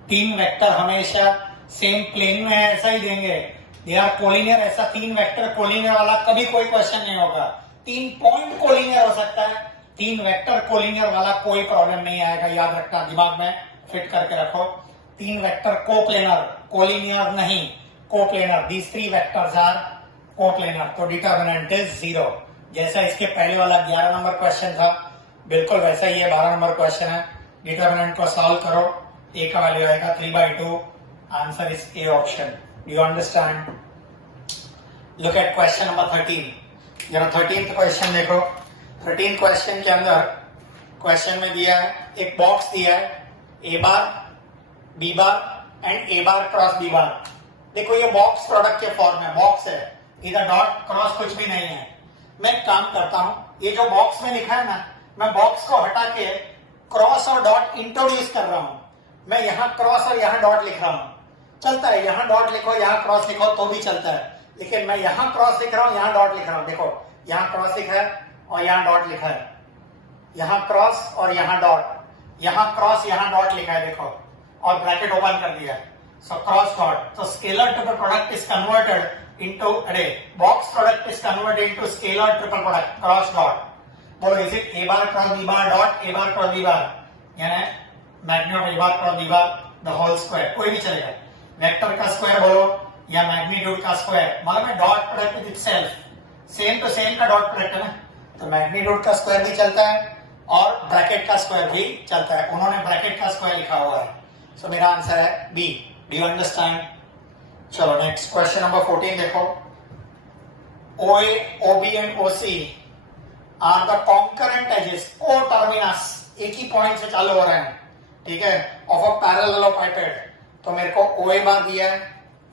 3 vector हमेशा सेम प्लेन में है, ऐसा ही देंगे। दे आर कोलिनियर, ऐसा 3 वेक्टर कोलिनियर वाला कभी कोई क्वेश्चन नहीं होगा। 3 पॉइंट कोलिनियर हो सकता है, 3 वेक्टर कोलिनियर वाला कोई प्रॉब्लम नहीं आएगा। याद रखना, दिमाग में फिट करके रखो। 3 वेक्टर कोप्लेनर, कोलिनियर नहीं, coplanar. These 3 vectors are coplanar, तो डिटरमिनेंट इज 0। जैसा इसके पहले वाला 11 नंबर क्वेश्चन था बिल्कुल वैसा ही है 12 नंबर क्वेश्चन है। डिटरमिनेंट को सॉल्व करो, ए का वैल्यू आएगा 3/2। Answer is A option. Do you understand? Look at question number 13। जरा 13th क्वेश्चन देखो। 13th क्वेश्चन के अंदर क्वेश्चन में दिया है, एक बॉक्स दिया है, A bar B bar and A bar cross B bar. देखो ये बॉक्स प्रोडक्ट के फॉर्म में बॉक्स है, इधर डॉट क्रॉस कुछ भी नहीं है। मैं एक काम करता हूं, ये जो बॉक्स में लिखा है ना, मैं बॉक्स को हटा के क्रॉस और डॉट इंट्रोड्यूस कर रहा हूं। मैं यहाँ क्रॉस और यहाँ डॉट लिख रहा हूं, चलता है। यहाँ डॉट लिखो, यहाँ क्रॉस लिखो तो भी चलता है, लेकिन मैं यहाँ क्रॉस लिख रहा हूँ, यहाँ डॉट लिख रहा हूँ। देखो यहाँ क्रॉस लिखा है और यहाँ डॉट लिखा है, यहाँ क्रॉस और यहाँ डॉट, यहाँ क्रॉस यहाँ डॉट लिखा है, देखो, और ब्रैकेट ओपन कर दिया है। So cross dot. So scalar triple product is converted into array. Box product is converted into scalar triple product. Cross dot. बोलो is it a bar cross b bar dot a bar cross b bar? यानी magnitude a bar cross b bar the whole square. कोई भी चलेगा. Vector का square बोलो या magnitude का square. मालूम है dot product with itself. Same to same का डॉट प्रोडक्ट है ना. तो मैग्नीट्यूड का स्क्वायर भी चलता है और ब्रैकेट का स्क्वायर भी चलता है. उन्होंने ब्रैकेट का स्क्वायर लिखा हुआ है. सो मेरा आंसर है बी. Do you understand? चलो नेक्स्ट क्वेश्चन नंबर 14 देखो. OA, OB and OC are the concurrent edges, coterminous, एक ही पॉइंट से चालू हो रहे हैं, ठीक है, ऑफ अ पैरेललोपाइपेड. तो मेरे को OA बार दिया है,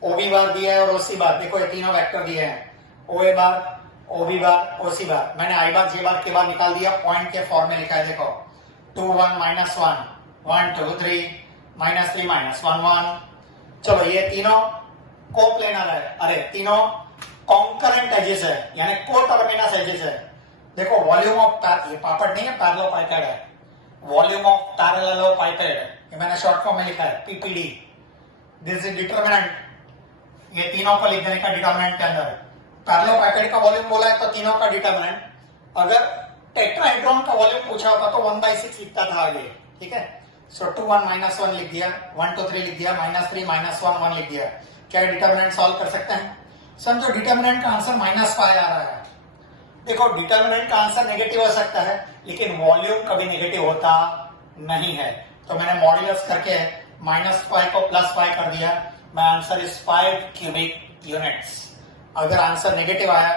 OB बार दिया है और OC बार. देखो ये तीनों वेक्टर दिए हैं. OA बार, OB बार, OC बार. मैंने I bar, J bar, K बार निकाल दिया. पॉइंट के फॉर्म में लिखा है. देखो 2 1 -1 1 2 3 -3 -1 1. चलो ये तीनों कोप्लेनर है. अरे तीनों कॉन्करेंट एजेस है, यानी को टर्मिनस एजेस है. देखो वॉल्यूम ऑफ, ये पापड़ नहीं है, पैरेललोपाइपेड है. वॉल्यूम ऑफ पैरेललोपाइपेड, ये मैंने शॉर्ट फॉर्म में लिखा है PPD. This is determinant. ये तीनों को लिख देने का डिटरमिनेंट के अंदर. पैरेललोपाइपेड का वॉल्यूम बोला है तो तीनों का डिटरमिनेंट. अगर टेट्राहेड्रॉन का वॉल्यूम पूछा होता तो 1/6 लिखता था आगे, ठीक है. सो 2 1 -1 लिख दिया, 1 2 3 लिख दिया, -3 -1 1 लिख दिया. क्या डिटरमिनेंट सॉल्व कर सकते हैं? समझो डिटरमिनेंट का आंसर -5 आ रहा है. देखो डिटरमिनेंट का आंसर नेगेटिव हो सकता है, लेकिन वॉल्यूम कभी नेगेटिव होता नहीं है. तो मैंने मॉड्यूलस करके -5 को +5 कर दिया. My answer is 5 cubic units. अगर आंसर नेगेटिव आया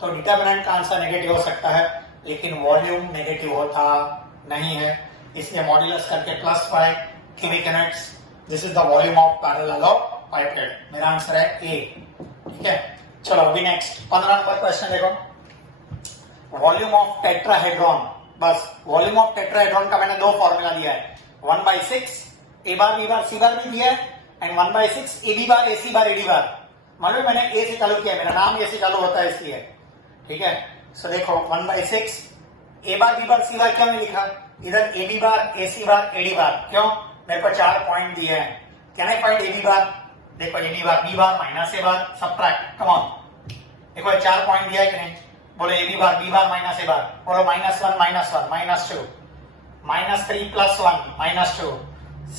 तो डिटरमिनेंट का आंसर नेगेटिव हो सकता है, लेकिन वॉल्यूम नेगेटिव होता नहीं है. इसलिए मॉड्यूलस करके +5 cubic units. This is the volume of parallelepiped. मेरा आंसर है ए. ठीक है, चलो अभी नेक्स्ट 15 नंबर क्वेश्चन देखो. Volume of tetrahedron. बस वॉल्यूम ऑफ टेट्राहेड्रॉन का मैंने दो फॉर्मूला दिया है. 1/6 A bar B bar C बार भी दिया है and 1/6 AB bar AC bar AD बार. मालूम मैंने A से चालू किया, मेरा नाम A से चालू होता है इसलिए, ठीक है. सो देखो 1/6 A bar B bar C बार क्यों नहीं लिखा? इधर AB बार AC बार AD बार. क्यों? मेरे को 4 पॉइंट दिए हैं. कैन आई फाइंड AB बार? देखो AB bar, B bar, -A bar, subtract. Come on. देखो 4 पॉइंट दिया है कि नहीं? बोलो AB bar, B bar, -A बार. बोलो -1 -1 -2 -3 +1 -2.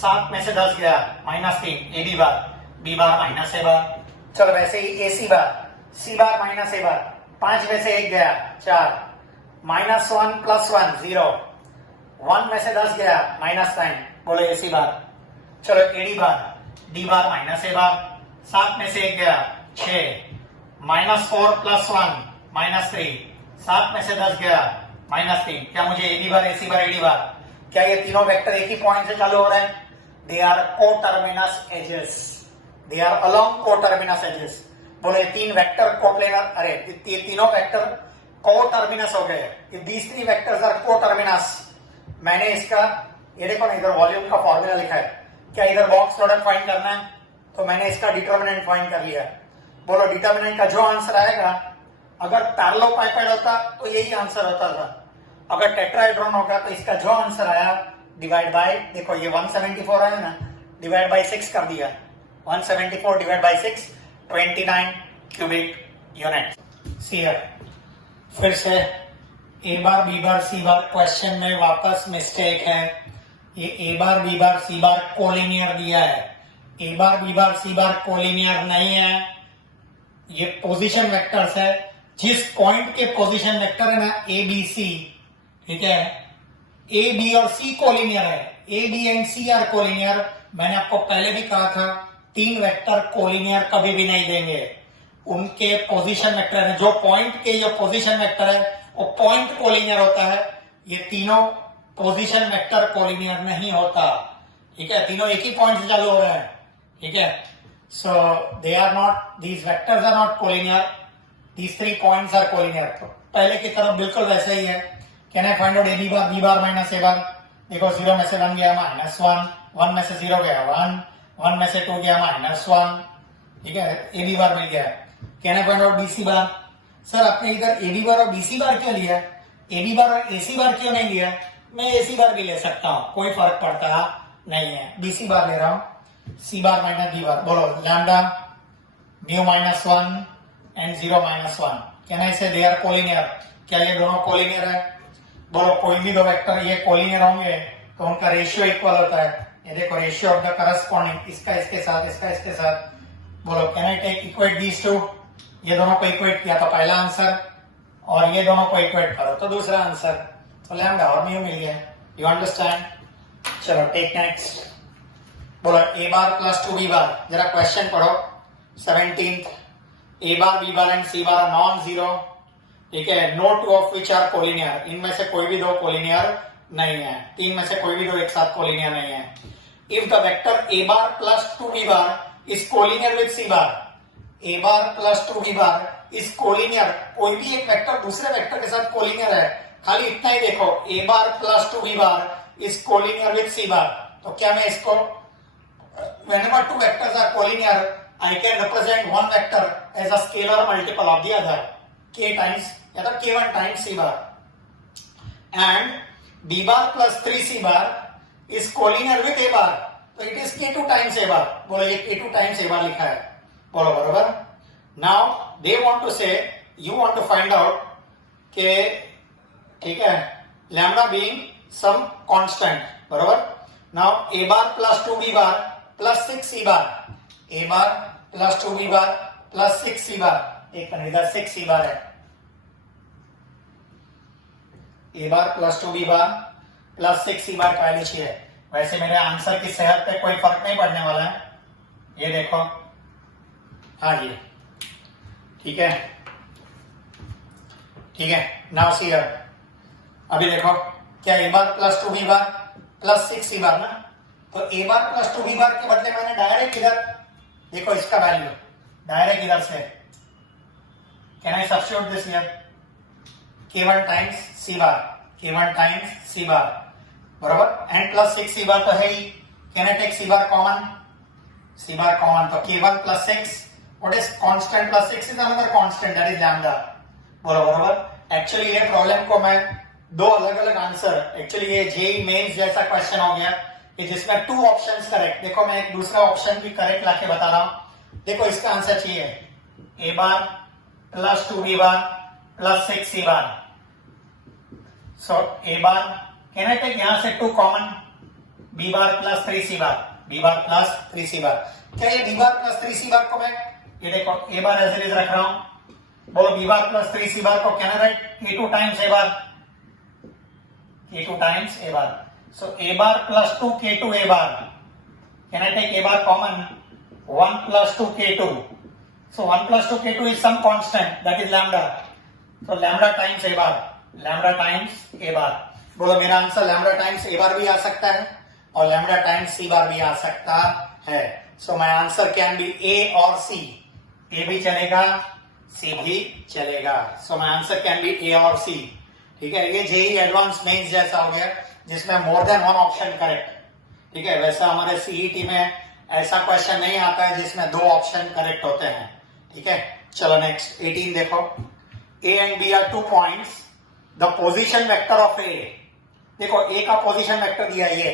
7 में से 10 गया, -3. AB bar, B bar, -A बार. चलो वैसे ही AC bar, C bar, -A बार. 5 में से 1 गया, 4. -1 +1 0. 1 में से 10 गया, -9. बोलो AC बार. चलो AD bar, D bar, -A बार. 7 में से 1 गया, 6. -4 +1 -3. 7 में से 10 गया, -3. क्या मुझे AB बार, AC बार, AD बार, क्या ये तीनों वेक्टर एक ही पॉइंट से चालू हो रहे हैं? They are coterminous edges. They are along coterminous edges. बोले तीन वेक्टर कोप्लेनर, अरे ये तीनों वेक्टर कोटर्मिनस हो गए. These 3 vectors are coterminous. मैंने इसका, ये देखो ना, इधर वॉल्यूम का फॉर्मूला लिखा है. क्या इधर बॉक्स प्रोडक्ट फाइंड करना है? तो मैंने इसका डिटरमिनेंट फाइंड कर लिया. बोलो डिटरमिनेंट का जो आंसर आएगा, अगर पैरेललोपाइपेड होता तो यही आंसर होता था. अगर टेट्राहेड्रॉन होगा तो इसका जो आंसर आया डिवाइड बाय, देखो ये 174 आया ना, डिवाइड बाय 6 कर दिया. 174 डिवाइड बाय 6 29 क्यूबिक यूनिट. सी फिर से A bar B bar C bar question में वापस मिस्टेक है. ये A bar B bar C bar collinear दिया है. A bar B bar C bar collinear नहीं है. ये पोजीशन वेक्टर्स है. जिस पॉइंट के पोजीशन वेक्टर है ना A B C, ठीक है, A B और C कोलिनियर है. A B and C are collinear. मैंने आपको पहले भी कहा था 3 वेक्टर कोलिनियर कभी भी नहीं देंगे. उनके पोजीशन वेक्टर है, जो पॉइंट के ये पोजीशन वेक्टर है वो पॉइंट कोलिनियर होता है. ये तीनों पोजीशन वेक्टर कोलिनियर नहीं होता, ठीक है. तीनों एक ही पॉइंट से चालू हो रहे हैं, ठीक है. So they are not, these vectors are not collinear. These 3 points are collinear. तो पहले की तरफ बिल्कुल वैसे ही है. Can I find out AB bar, B bar, -A bar? देखो 0 में से 1 गया, -1. 1 में से 0 गया, 1. 1 में से 2 गया, -1. ठीक है, AB बार मिल गया. Can I find out BC bar? Sir आपने इधर AB बार और BC बार क्यों लिया? AB बार और AC बार क्यों नहीं लिया? मैं AC बार भी ले सकता हूँ, कोई फर्क पड़ता नहीं है. BC बार ले रहा हूँ. सी बार माइनस बी बार, बोलो lambda mu minus 1 and 0 minus 1, can I से दे आर कोलिनियर? क्या ये दोनों कोलिनियर है? बोलो कोई भी दो वेक्टर ये कोलिनियर होंगे तो उनका रेशियो इक्वल होता है। ये देखो रेशियो ऑफ द करस्पॉन्डिंग, इसका इसके साथ, इसका इसके साथ। बोलो can I take equate these two? ये दोनों को इक्वेट किया तो पहला आंसर, और ये दोनों को इक्वेट करो तो दूसरा आंसर, तो लैम्डा और म्यू मिल गया। You understand? चलो टेक नेक्स्ट। बोलो ए बार प्लस 2 बी बार, जरा क्वेश्चन पढ़ो 17th। A bar B bar and C bar are non zero, ठीक है, no two of which are collinear, इनमें से कोई भी दो कोलिनियर नहीं है, तीन में से कोई भी दो एक साथ कोलिनियर नहीं है। If the vector A bar plus 2 B bar is collinear with C bar, A bar plus 2 B bar is collinear, कोई भी एक वेक्टर दूसरे वेक्टर के साथ कोलिनियर है, खाली इतना ही देखो, A bar plus 2 B bar is collinear with C bar, तो क्या मैं इसको whenever two vectors are collinear I can represent one vector as a scalar multiple of the other, k times या तो k1 times c bar, and b bar plus 3c bar is collinear with a bar, तो it is k2 times a bar। बोलो ये k2 times a bar लिखा है, बोलो बरोबर। now they want to say, you want to find out के ठीक है lambda being some constant, बरोबर। now a bar plus 2b bar plus 6c bar, a bar plus 2b bar plus 6c bar, एक इधर 6c bar है, a bar plus 2b bar plus 6c bar का लीजिए। वैसे मेरे answer की सेहत पे कोई फर्क नहीं पड़ने वाला है, ये देखो, हाँ जी ठीक है, ठीक है। नाउ सी हियर, अभी देखो क्या a bar plus 2b bar plus 6c bar ना, तो ए बार प्लस 2b बार के बदले मैंने डायरेक्ट इधर देखो इसका वैल्यू डायरेक्ट इधर से, can I substitute this here, k1 times c bar, k1 times c bar, बराबर, एंड प्लस 6c बार तो है ही, can I take c bar common, c bar common, तो k1 plus 6, what is constant plus 6 is another constant, that is lambda, बोलो बराबर। Actually ये problem को मैं दो अलग अलग आंसर, एक्चुअली ये जेईई मेंस जैसा क्वेश्चन हो गया कि जिसमें 2 ऑप्शंस करेक्ट, देखो मैं एक दूसरा ऑप्शन भी करेक्ट लाके बता रहा हूं, देखो इसका आंसर चाहिए A bar plus 2b bar plus 6c bar, so A bar can I take यहां से 2 common, b bar plus 3c bar, b bar plus 3c bar, क्या ये b बार प्लस 3c बार को मैं ये देखो A bar as it is रख रहा हूं, बोलो b बार प्लस 3c बार को can I right k2 times a bar, k2 times a bar, so a bar plus 2 k2 a bar, can I take a bar common, 1 plus 2 k2, so 1 plus 2 k2 is some constant, that is lambda, so lambda times a bar, lambda times a bar, बोलो मेरा answer lambda times a bar भी आ सकता है और lambda times c bar भी आ सकता है, so my answer can be a और c, a भी चलेगा c भी चलेगा, so my answer can be a और c, ठीक है। ये जेईई एडवांस मेंस जैसा हो गया जिसमें more than one option correct, ठीक है, वैसा हमारे सीईटी में ऐसा क्वेश्चन नहीं आता है जिसमें 2 ऑप्शन करेक्ट होते हैं, ठीक है। चलो नेक्स्ट 18 देखो, A and B are 2 points, the position vector of A, देखो ए का पोजीशन वेक्टर दिया ये,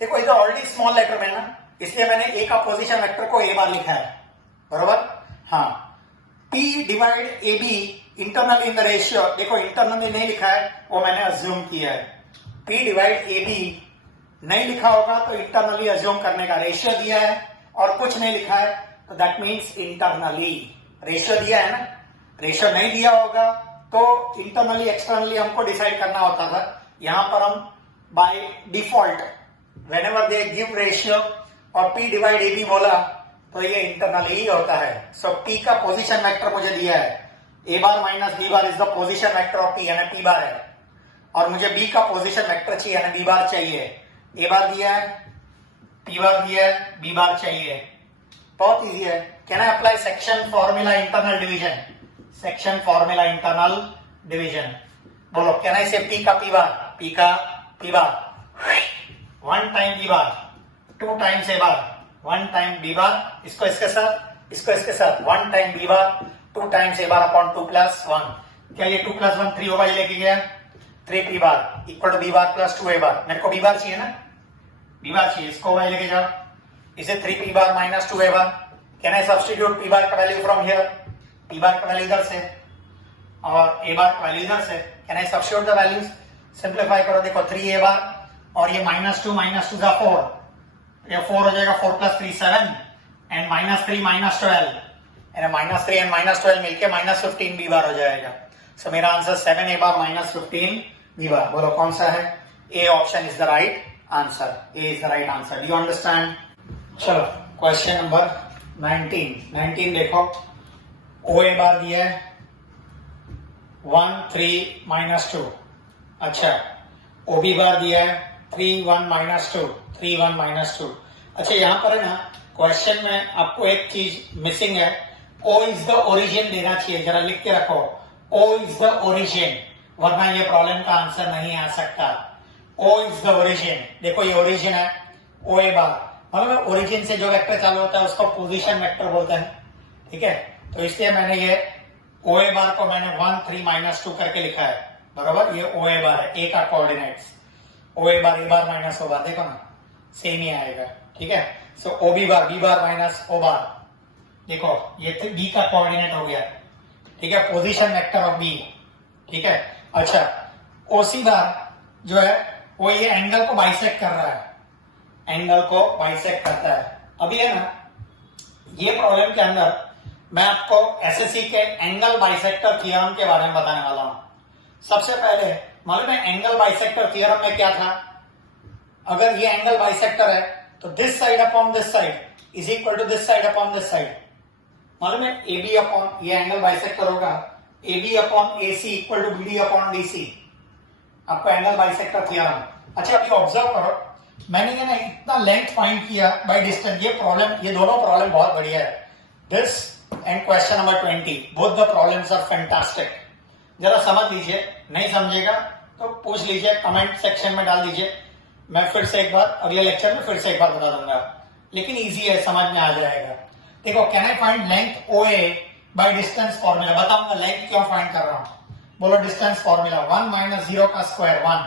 देखो इधर ऑलरेडी स्मॉल लेटर में ना, इसलिए मैंने ए का पोजीशन वेक्टर को ए बार लिखा है, बरोबर, हाँ। P divide A B internally in the ratio, देखो इंटरनली नहीं लिखा है वो मैंने अज्यूम किया है, P डिवाइड ए बी नहीं लिखा होगा तो इंटरनली अज्यूम करने का, रेशियो दिया है और कुछ नहीं लिखा है तो दैट मीन्स इंटरनली, रेशियो दिया है ना, रेशियो नहीं दिया होगा तो इंटरनली एक्सटर्नली हमको डिसाइड करना होता था, यहां पर हम by default whenever they give ratio और P डिवाइड ए बी बोला तो ये इंटरनली ही होता है, सो P का पोजीशन वेक्टर मुझे दिया है, A bar minus B bar is the position vector of P, यानी P बार है, और मुझे B का पोजीशन वेक्टर चाहिए यानी B बार चाहिए, A बार दिया है, P बार दिया है, B बार चाहिए, बहुत इजी है। Can I apply section formula internal division, section formula internal division, बोलो कैन आई से P का P बार, P का P bar, 1 time B bar, 2 times A bar, 1 time B बार, इसको इसके साथ, इसको इसके साथ, 1 time B bar, 2 times A bar upon 2 plus 1, क्या ये 2 प्लस 1 3 होगा, ये लेके गया 3p bar equal to b bar plus 2a bar, मेरे को b बार चाहिए ना, b बार चाहिए, इसको y लेके जाओ, is it 3p bar minus 2a bar? Can I substitute p बार का वैल्यू फ्रॉम हियर? p बार का वैल्यू इधर से और a बार का वैल्यू इधर से। Can I substitute the values? Simplify करो, देखो 3a बार और ये माइनस टू का 4, ये 4 हो जाएगा, 4 plus 3 7 and minus 3 minus 12 and minus 3 and minus 12 मिलके माइनस 15 b बार हो जाएगा। सो मेरा आंसर 7a बार माइनस 15 b बार। बोलो कौन सा है? A option is the right answer. A is the right answer. Do you understand? चलो क्वेश्चन नंबर 19 देखो। ओ ए बार दिया है 1 3 माइनस 2। अच्छा, ओ बी बार दिया है 3 1 माइनस 2 3 1 माइनस 2। अच्छा, यहां पर है ना क्वेश्चन में आपको एक चीज मिसिंग है, ओ इज द ओरिजिन देना चाहिए, जरा लिख के रखो, ओ इज द ओरिजिन, वरना ये प्रॉब्लम का आंसर नहीं आ सकता। ओ इज द ओरिजिन, देखो ये ओरिजिन है, ओ ए बार, मतलब ओरिजिन से जो वेक्टर चालू होता है उसको पोजीशन वेक्टर बोलते हैं, ठीक है। तो इसलिए मैंने ये ओ ए बार को मैंने 1 3 माइनस 2 करके लिखा है, बराबर। ये ओ ए बार है, ए का कोऑर्डिनेट्स, ओ ए बार माइनस ओ बार, देखो ना सेम ही आएगा, ठीक है। सो O B bar minus O बार, देखो ये बी का कोऑर्डिनेट हो गया, ठीक है, पोजीशन वेक्टर ऑफ बी, ठीक है। अच्छा, ओ सी बार जो है वो ये एंगल को बाइसेक्ट कर रहा है, एंगल को बाइसेक्ट करता है। अभी है ना ये प्रॉब्लम के अंदर मैं आपको एसएससी के एंगल बाइसेक्टर थ्योरम के बारे में बताने वाला हूं। सबसे पहले मालूम है एंगल बाइसेक्टर थ्योरम में क्या था? अगर ये एंगल बाइसेक्टर है तो this side upon this side is equal to this side upon this side. मालूम है ए बी अपॉन, ये एंगल बाइसेक्टर होगा, A B upon A C equal to B D upon D C, आपको angle bisector theorem. अच्छा, अभी observe करो, मैंने ये ना इतना लेंथ फाइंड किया बाय डिस्टेंस। ये प्रॉब्लम, ये दोनों प्रॉब्लम बहुत बढ़िया है, this and question number 20, both the problems are fantastic. जरा समझ लीजिए, नहीं समझेगा तो पूछ लीजिए, कमेंट सेक्शन में डाल दीजिए, मैं फिर से एक बार अगले लेक्चर में फिर से एक बार बता दूंगा, लेकिन इजी है, समझ में आ जाएगा। देखो, can I find length O A by distance formula? बताऊंगा लेंथ क्यों फाइंड कर रहा हूं। बोलो डिस्टेंस फॉर्मूला, 1 माइनस 0 का स्क्वायर 1,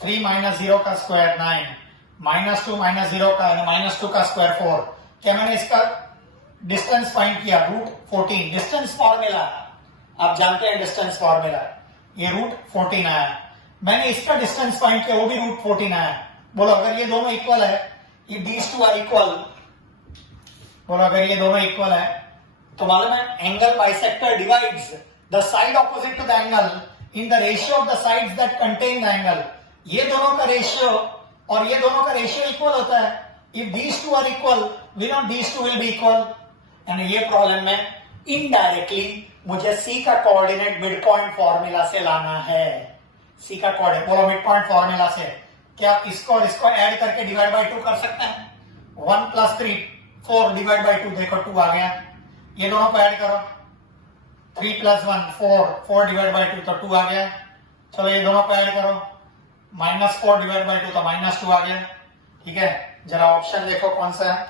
3 माइनस 0 का स्क्वायर 9, माइनस 2 माइनस 0 का माइनस 2 का स्क्वायर 4। क्या मैंने इसका डिस्टेंस फाइंड किया? रूट 14। डिस्टेंस फॉर्मूला आप जानते हैं, डिस्टेंस फॉर्मूला ये रूट 14 आया। मैंने इसका डिस्टेंस फाइंड किया, वो भी रूट 14 आया। बोलो अगर ये दोनों इक्वल है, ये दीज टू आर इक्वल, बोलो अगर ये दोनों इक्वल है तो मालूम है angle bisector divides the side opposite to the angle in the ratio of the sides that contain the angle. ये दोनों का रेशियो और ये दोनों का रेशियो इक्वल होता है। If these two are equal, we know these two will be equal. यानी ये प्रॉब्लम में इनडायरेक्टली मुझे सी का कोऑर्डिनेट मिड पॉइंट फॉर्मूला से लाना है। सी का कोऑर्डिनेट, बोलो मिड पॉइंट फॉर्मूला से क्या इसको और इसको ऐड करके डिवाइड बाय 2 कर सकते हैं? 1 प्लस 3 4 डिवाइड बाय 2, देखो 2 आ गया। ये दोनों को ऐड करो, 3 प्लस 1 4, 4 डिवाइड बाय 2 तो 2 आ गया। चलो ये दोनों को ऐड करो, माइनस 4 डिवाइड बाय 2 तो माइनस 2 आ गया, ठीक है। जरा ऑप्शन देखो कौन सा है,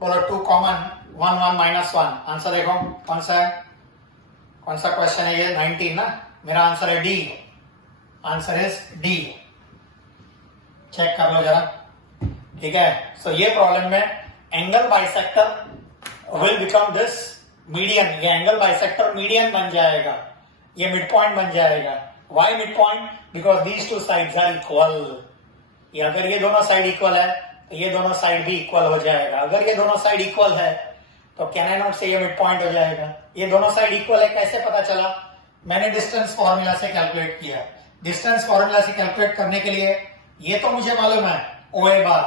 बोलो 2 कॉमन, 1 1 माइनस 1, आंसर देखो कौन सा है, कौन सा क्वेश्चन है ये? 19 ना। मेरा आंसर है D, answer is D, check कर लो जरा, ठीक है। सो ये प्रॉब्लम में angle bisector will become this median, ये एंगल बाइसेक्टर मीडियन बन जाएगा, ये मिड पॉइंट बन जाएगा। Why mid point? Because these two sides are equal. ये अगर ये दोनों साइड इक्वल है तो ये दोनों साइड भी इक्वल हो जाएगा। अगर ये दोनों साइड इक्वल है तो कैन आई नॉट से ये मिड पॉइंट हो जाएगा। ये दोनों साइड इक्वल है, कैसे पता चला? मैंने डिस्टेंस फॉर्मूला से कैलकुलेट किया। डिस्टेंस फॉर्मूला से कैलकुलेट करने के लिए ये तो मुझे मालूम है ओ ए बार,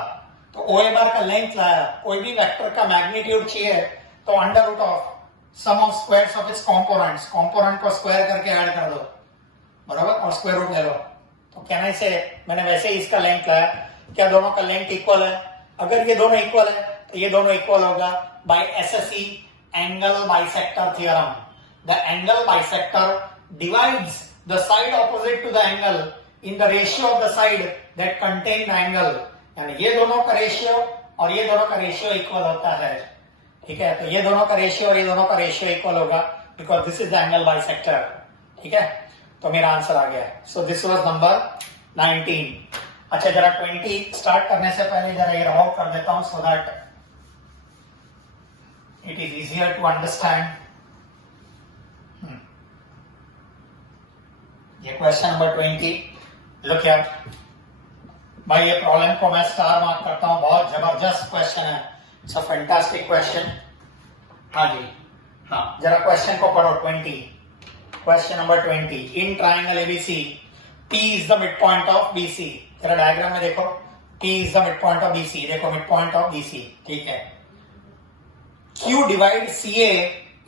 तो ओ ए बार का लेंथ लाया। कोई भी वेक्टर का मैग्नीट्यूड चाहिए तो under root of sum of squares of its components, component को स्क्वायर करके ऐड कर दो, बराबर, और स्क्वायर रूट ले लो। तो कहने से मैंने वैसे ही इसका लेंथ लाया। क्या दोनों का लेंथ इक्वल है? अगर ये दोनों इक्वल है तो ये दोनों इक्वल होगा by SSC angle bisector theorem. The angle bisector divides the side opposite to the angle in the ratio of the side that contain the angle. यानी ये दोनों का रेशियो और ये दोनों का रेशियो इक्वल होता है, ठीक है। तो ये दोनों का रेशियो और ये दोनों का रेशियो इक्वल होगा because this is the angle bisector, ठीक है। तो मेरा आंसर आ गया। So this was number 19। अच्छा, जरा 20 स्टार्ट करने से पहले जरा ये रब आउट कर देता हूं so that it is easier to understand. ये क्वेश्चन नंबर 20 लुक यार भाई, ये प्रॉब्लम को मैं स्टार मार्क करता हूं, बहुत जबरदस्त क्वेश्चन है, इट्स अ फैंटास्टिक क्वेश्चन। हाँ जी, हाँ जरा क्वेश्चन को पढ़ो। 20 question number 20, in triangle ABC P is the mid point of BC। जरा डायग्राम में देखो, P is the mid point of BC, देखो मिड पॉइंट ऑफ BC, ठीक है। Q divide CA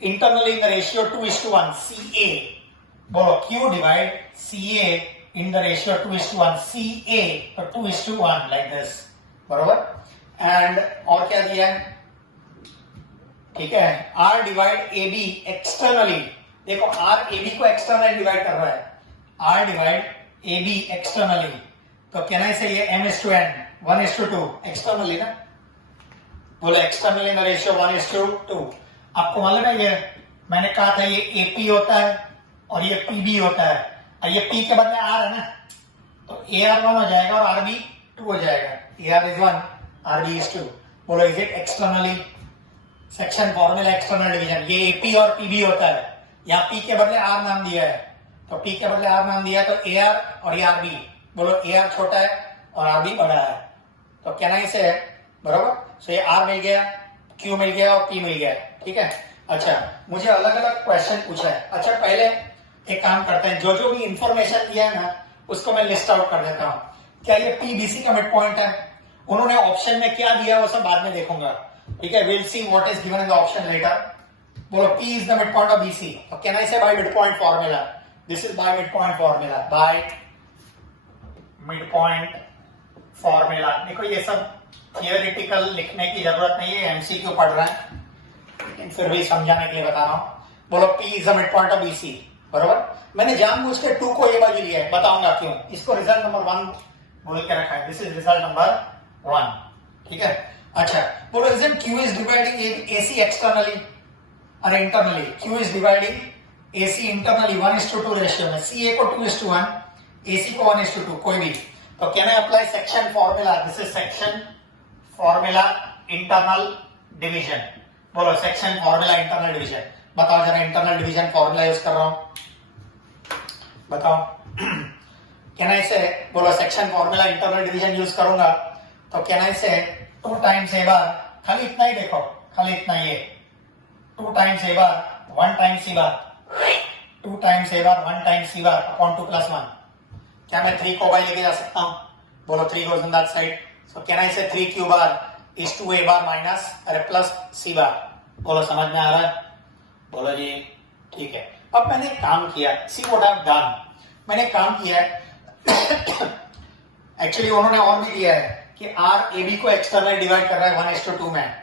internally in the ratio 2:1। CA बोलो, Q divide CA in the ratio 2:1, CA तो 2:1 like this, बरोबर। And और क्या दिया है, ठीक है, R डिवाइड AB एक्सटर्नली, देखो R AB को एक्सटर्नली डिवाइड कर रहा है, R डिवाइड AB एक्सटर्नली, तो कहना से ये M:n 1:2 एक्सटर्नली ना, बोलो एक्सटर्नली इन द रेशियो 1:2। आपको मालूम है ये मैंने कहा था ये AP होता है और ये PB होता है, और ये P के बदले R है ना, तो AR 1 हो जाएगा और RB 2 हो जाएगा। AR is 1, RB is 2। बोलो is it externally, section formula external division, ये AP और PB होता है, यहाँ P के बदले R नाम दिया है, तो P के बदले R नाम दिया है, तो AR और ये RB, बोलो AR छोटा है और RB बड़ा है, तो कहना इसे है, बरोबर। सो ये R मिल गया, Q मिल गया और P मिल गया, ठीक है। अच्छा, मुझे अलग अलग क्वेश्चन पूछा है। अच्छा, पहले एक काम करते हैं, जो जो भी इंफॉर्मेशन दिया है ना उसको मैं लिस्ट आउट कर देता हूं। क्या ये PBC का मिड पॉइंट है, उन्होंने ऑप्शन में क्या दिया वो सब बाद में देखूंगा, ठीक है। Will see what is given in the option letter. बोलो P is the mid point of BC, तो can I say by mid point formula, this is by mid point formula, by mid point formula. देखो ये सब theoretical लिखने की जरूरत नहीं है, MCQ पढ़ रहे हैं, लेकिन फिर भी समझाने के लिए बता रहा हूं। बोलो P is the mid point of BC, बरोबर। मैंने जानबूझ के 2 को ये बाजू लिया है, बताऊंगा क्यों। इसको रिजल्ट नंबर 1 बोल के रखा है, दिस इज रिजल्ट नंबर 1, ठीक है। अच्छा, बोलो is Q is dividing AC externally और internally, Q is dividing AC internally 1:2 ratio में, CA को 2:1, AC को 1:2, कोई भी, तो can I apply section formula, this is section formula internal division. बोलो सेक्शन फॉर्मूला इंटरनल डिवीजन, बताओ जरा इंटरनल डिवीजन फॉर्मूला यूज कर रहा हूं, बताओ। कैन आई से, बोलो section formula internal division use करूंगा, तो कैन आई से 2 टाइम्स ए बार, खाली इतना ही देखो, खाली इतना ही है, 2 times a bar 1 times C bar, 2 times a bar 1 times C bar upon 2 + 1। क्या मैं 3 को बाई लेके जा सकता हूं, बोलो 3 goes on that side, so can I से 3Q bar is 2A bar minus अरे प्लस C बार। बोलो समझ में आ रहा है, बोलो जी, ठीक है। अब मैंने काम किया, सी व्हाट आई हैव डन, मैंने काम किया है। एक्चुअली उन्होंने और भी दिया है कि R AB को एक्सटर्नल डिवाइड कर रहा है 1:2 में,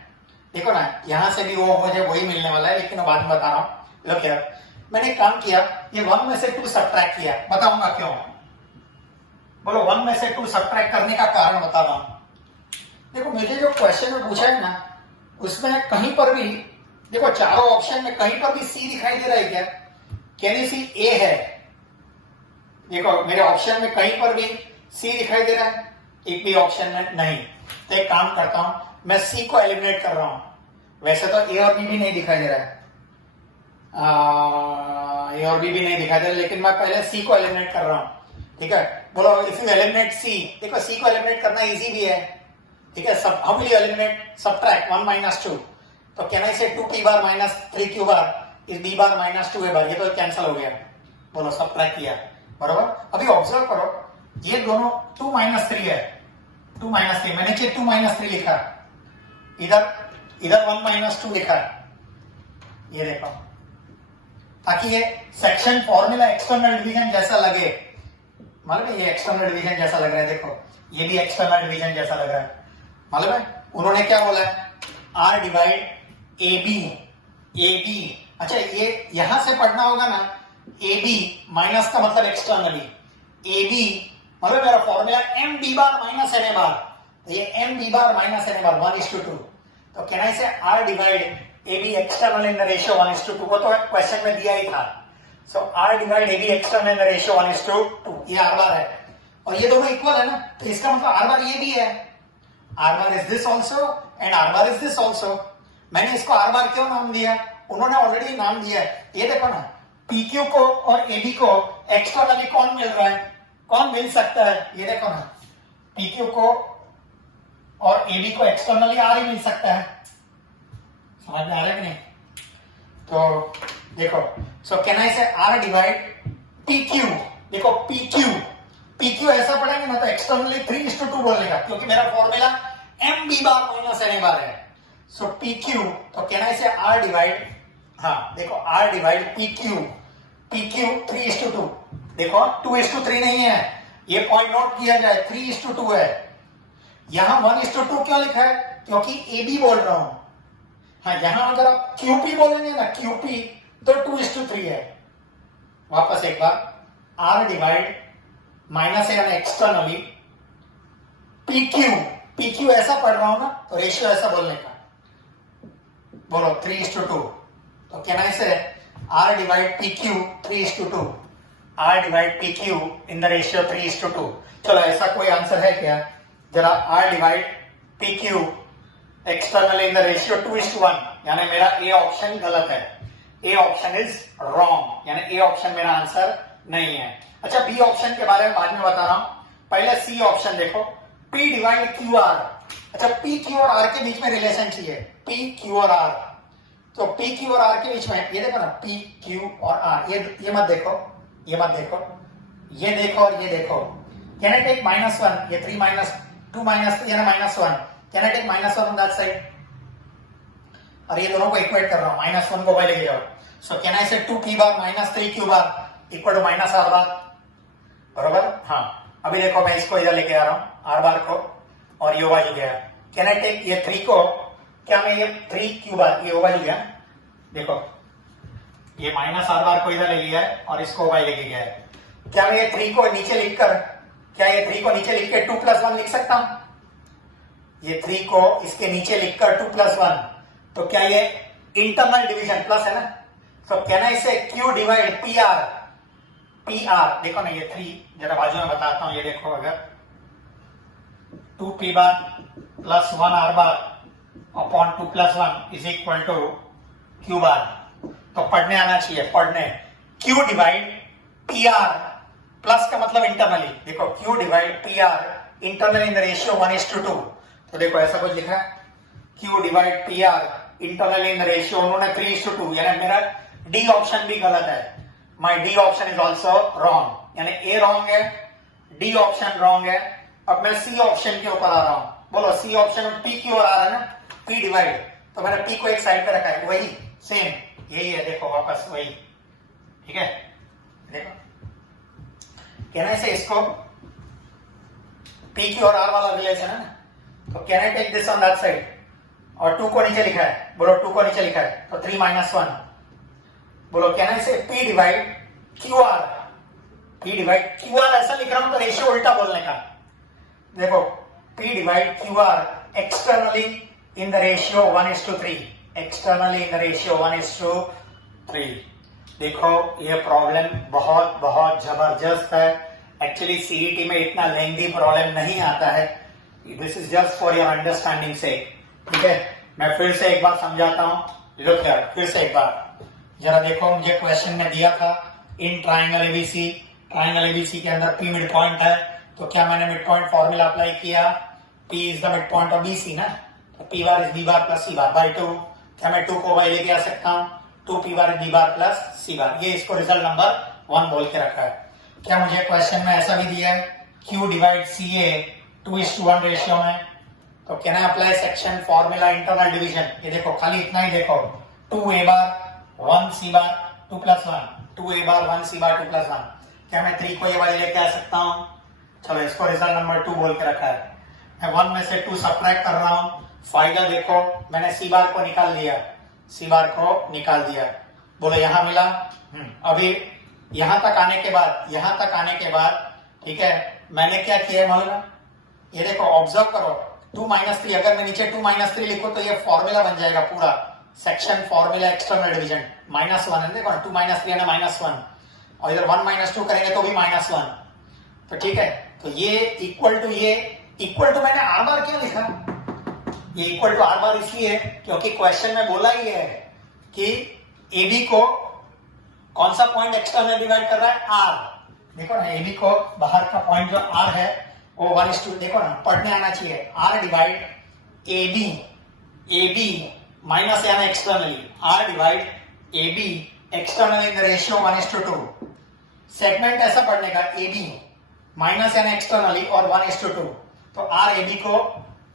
देखो ना, यहां से भी वो मुझे वही मिलने वाला है, लेकिन बाद में बता रहा हूं। लो क्या मैंने काम किया, ये 1 में से 2 सब्ट्रैक्ट किया, बताऊंगा क्यों। बोलो 1 में से 2 सब्ट्रैक्ट करने का कारण बता रहा हूं। देखो मुझे जो क्वेश्चन में पूछा है ना, उसमें कहीं पर भी देखो, चारों ऑप्शन में कहीं पर भी C दिखाई दे रहा है क्या, कैन यू सी A है, देखो मेरे ऑप्शन में कहीं पर भी C दिखाई दे रहा है, एक भी ऑप्शन में नहीं। तो एक काम करता हूं, मैं C को एलिमिनेट कर रहा हूं, वैसे तो A और B भी नहीं दिखाई दे रहा है, A और B भी नहीं दिखाई दे रहा, लेकिन मैं पहले C को एलिमिनेट कर रहा हूं, ठीक है। बोलो इफ यू एलिमिनेट C, देखो C को एलिमिनेट करना इजी भी है, ठीक है। सब how will you eliminate, subtract 1 - 2, तो can I say 2P bar minus 3Q bar is B bar minus 2A बार, ये तो कैंसिल हो गया, बोलो सब्ट्रैक्ट किया, बरोबर। अभी ऑब्जर्व करो, ये दोनों 2 - 3 है, 2 - 3, मैंने 2 - 3 लिखा, इधर 1 - 2 लिखा, ये देखो, ताकि ये सेक्शन फॉर्मूला एक्सटर्नल डिवीजन जैसा लगे, मालूम है ये एक्सटर्नल डिवीजन जैसा लग रहा है, देखो ये भी एक्सटर्नल डिवीजन जैसा लग रहा है, मालूम है। उन्होंने क्या बोला है, R डिवाइड AB, अच्छा ये यहां से पढ़ना होगा ना, AB माइनस का मतलब एक्सटर्नली, AB मतलब मेरा फॉर्मूला MB बार माइनस NA बार, तो ये MB बार माइनस NA बार 1:2, तो कैन आई से R divide AB external in the ratio 1:2, वो तो क्वेश्चन में दिया ही था, सो R divide AB external in the ratio 1:2, ये R बार है, और ये दोनों इक्वल है ना, तो इसका मतलब R बार ये भी है, R bar is this also and R bar is this also. मैंने इसको आर बार क्यों नाम दिया, उन्होंने ऑलरेडी नाम दिया है। ये देखो ना, पी क्यू को और ए बी को एक्सटर्नली कौन मिल रहा है, कौन मिल सकता है, ये देखो ना, पी क्यू को और ए बी को एक्सटर्नली आर ही मिल सकता है। समझ में आ रहा है कि नहीं? तो देखो, सो can I say R divide P Q. देखो पी क्यू ऐसा पढ़ेंगे ना तो एक्सटर्नली 3:2 बोलने का, क्योंकि मेरा formula M B bar minus N A bar है। सो पी क्यू, तो can I say R divide, हाँ देखो आर डिवाइड पी क्यू 3:2। देखो 2:3 नहीं है, ये पॉइंट नोट किया जाए, 3:2 है। यहां 1:2 क्यों लिखा है, क्योंकि ए बी बोल रहा हूं। हाँ, यहां अगर आप क्यूपी बोलेंगे ना, क्यूपी, तो 2:3 है। वापस एक बार, R divide minus N externally P Q ऐसा पढ़ रहा हूं ना, तो रेशियो ऐसा बोलने का, बोलो 3:2। तो can I say R divide P Q 3:2, R divide P Q in the ratio 3:2। चलो ऐसा कोई आंसर है क्या, जरा R divide P Q externally in the ratio 2:1, यानी मेरा ए ऑप्शन गलत है, ए ऑप्शन इज रॉन्ग, यानी ए ऑप्शन मेरा आंसर नहीं है। अच्छा, बी ऑप्शन के बारे में बाद में बता रहा हूं, पहले सी ऑप्शन देखो, पी डिवाइड क्यू आर। अच्छा, पी क्यू और आर के बीच में रिलेशन चाहिए, पी क्यू और आर, तो पी क्यू और आर के बीच में ये देखो ना, पी क्यू और आर, ये मत देखो, ये मत देखो, ये देखो और ये देखो। कैन आई टेक -1, ये 3 - 2 - 3 यानी -1, can I take -1 on that side, और ये दोनों को इक्वेट कर रहा हूं, -1 को पहले ले जाओ। सो can I say 2p bar -3q bar equal to -r bar, बरोबर। हाँ, अभी देखो मैं इसको इधर लेके आ रहा हूं, r बार को, और ये ओवर गया। कैन आई टेक ये 3 को, क्या मैं ये 3q बार, ये ओवर गया, देखो ये -r बार को इधर ले लिया है और इसको ओवर लेके गया है। क्या मैं ये 3 को नीचे लिखकर, क्या ये 3 को नीचे लिख के 2 + 1 लिख सकता हूं, ये 3 को इसके नीचे लिखकर 2 + 1, तो क्या ये इंटरनल डिवीजन प्लस है ना। तो कैन आई से q डिवाइड पी आर, देखो ना ये 3, जरा बाजू में बताता हूं, ये देखो, अगर 2p bar plus 1r bar upon 2 + 1 is equal to q bar, तो पढ़ने आना चाहिए, पढ़ने, q divide P R, plus का मतलब इंटरनली, देखो q divide P R internal in the ratio 1:2। तो देखो ऐसा कुछ लिखा है, q divide P R internal in the ratio, उन्होंने 3:2, यानी मेरा डी ऑप्शन भी गलत है, my D option is also wrong, यानी ए रॉन्ग है, डी ऑप्शन रॉन्ग है। अब मैं सी ऑप्शन के ऊपर आ रहा हूं, बोलो सी ऑप्शन में पी क्यू आ रहा है ना, पी डिवाइड, तो मैंने पी को एक साइड पे रखा है, वही सेम यही है, देखो वापस वही, ठीक है। देखो कहना है से इसको पी क्यू और आर वाला रिलेशन है ना, तो can I take this on that side, और 2 को नीचे लिखा है, बोलो 2 को नीचे लिखा है, तो 3 - 1, बोलो कैन आई से P divide Q R, P divide Q R ऐसा लिख रहा हूं तो रेशियो उल्टा बोलने का, देखो P divide Q R externally in the ratio 1:3, externally in the ratio 1:3। देखो ये प्रॉब्लम बहुत बहुत जबरदस्त है, एक्चुअली सीईटी में इतना लेंथी प्रॉब्लम नहीं आता है, this is just for your understanding से, ठीक है। मैं फिर से एक बार समझाता हूं, लुक हियर, फिर से एक बार जरा देखो, मुझे क्वेश्चन में दिया था in triangle ABC, triangle ABC के अंदर पी मिड पॉइंट है, तो क्या मैंने मिड पॉइंट फॉर्मूला अप्लाई किया, P is the mid point of BC ना, तो P bar is B bar plus C bar by 2, क्या मैं 2 को बाय लेके आ सकता हूं, 2p बार बी बार प्लस सी बार, ये इसको रिजल्ट नंबर 1 बोल के रखा है। क्या मुझे क्वेश्चन में ऐसा भी दिया है, q डिवाइड सी ए 2:1 रेशियो में, तो can I apply section formula internal division, ये देखो खाली इतना ही देखो, 2a बार 1c बार 2 + 1, 2a बार 1c बार 2 + 1, क्या मैं 3 को ये वाले लेके आ सकता हूं, चलो इसको रिजल्ट नंबर 2 बोल के रखा है। मैं 1 में से 2 सब्ट्रैक्ट कर रहा हूं, फायदा देखो मैंने सी बार को निकाल दिया, सी बार को निकाल दिया, बोलो यहां मिला। अभी यहां तक आने के बाद, यहां तक आने के बाद, ठीक है, मैंने क्या किया मालूम है, ये देखो ऑब्जर्व करो, 2 - 3, अगर मैं नीचे 2 - 3 लिखूं तो ये फॉर्मूला बन जाएगा पूरा, सेक्शन फॉर्मूला एक्सटर्नल डिवीजन -1 है, देखो 2 - 3 है -1, और इधर 1 - 2 करेंगे तो भी -1, तो ठीक है। तो ये इक्वल टू मैंने आर बार क्यों लिखा, ये इक्वल टू आर बार इसलिए क्योंकि क्वेश्चन में बोला ही है कि ए बी को कौन सा पॉइंट एक्सटर्नल डिवाइड कर रहा है, आर। देखो ना, ए बी को बाहर का पॉइंट जो आर है वो 1:2, देखो ना पढ़ने आना चाहिए, R divide A B minus यानी externally, R divide A B external in the ratio 1:2। Segment ऐसा पढ़ने का, ए बी माइनस यानी एक्सटर्नली और 1:2, तो आर ए बी को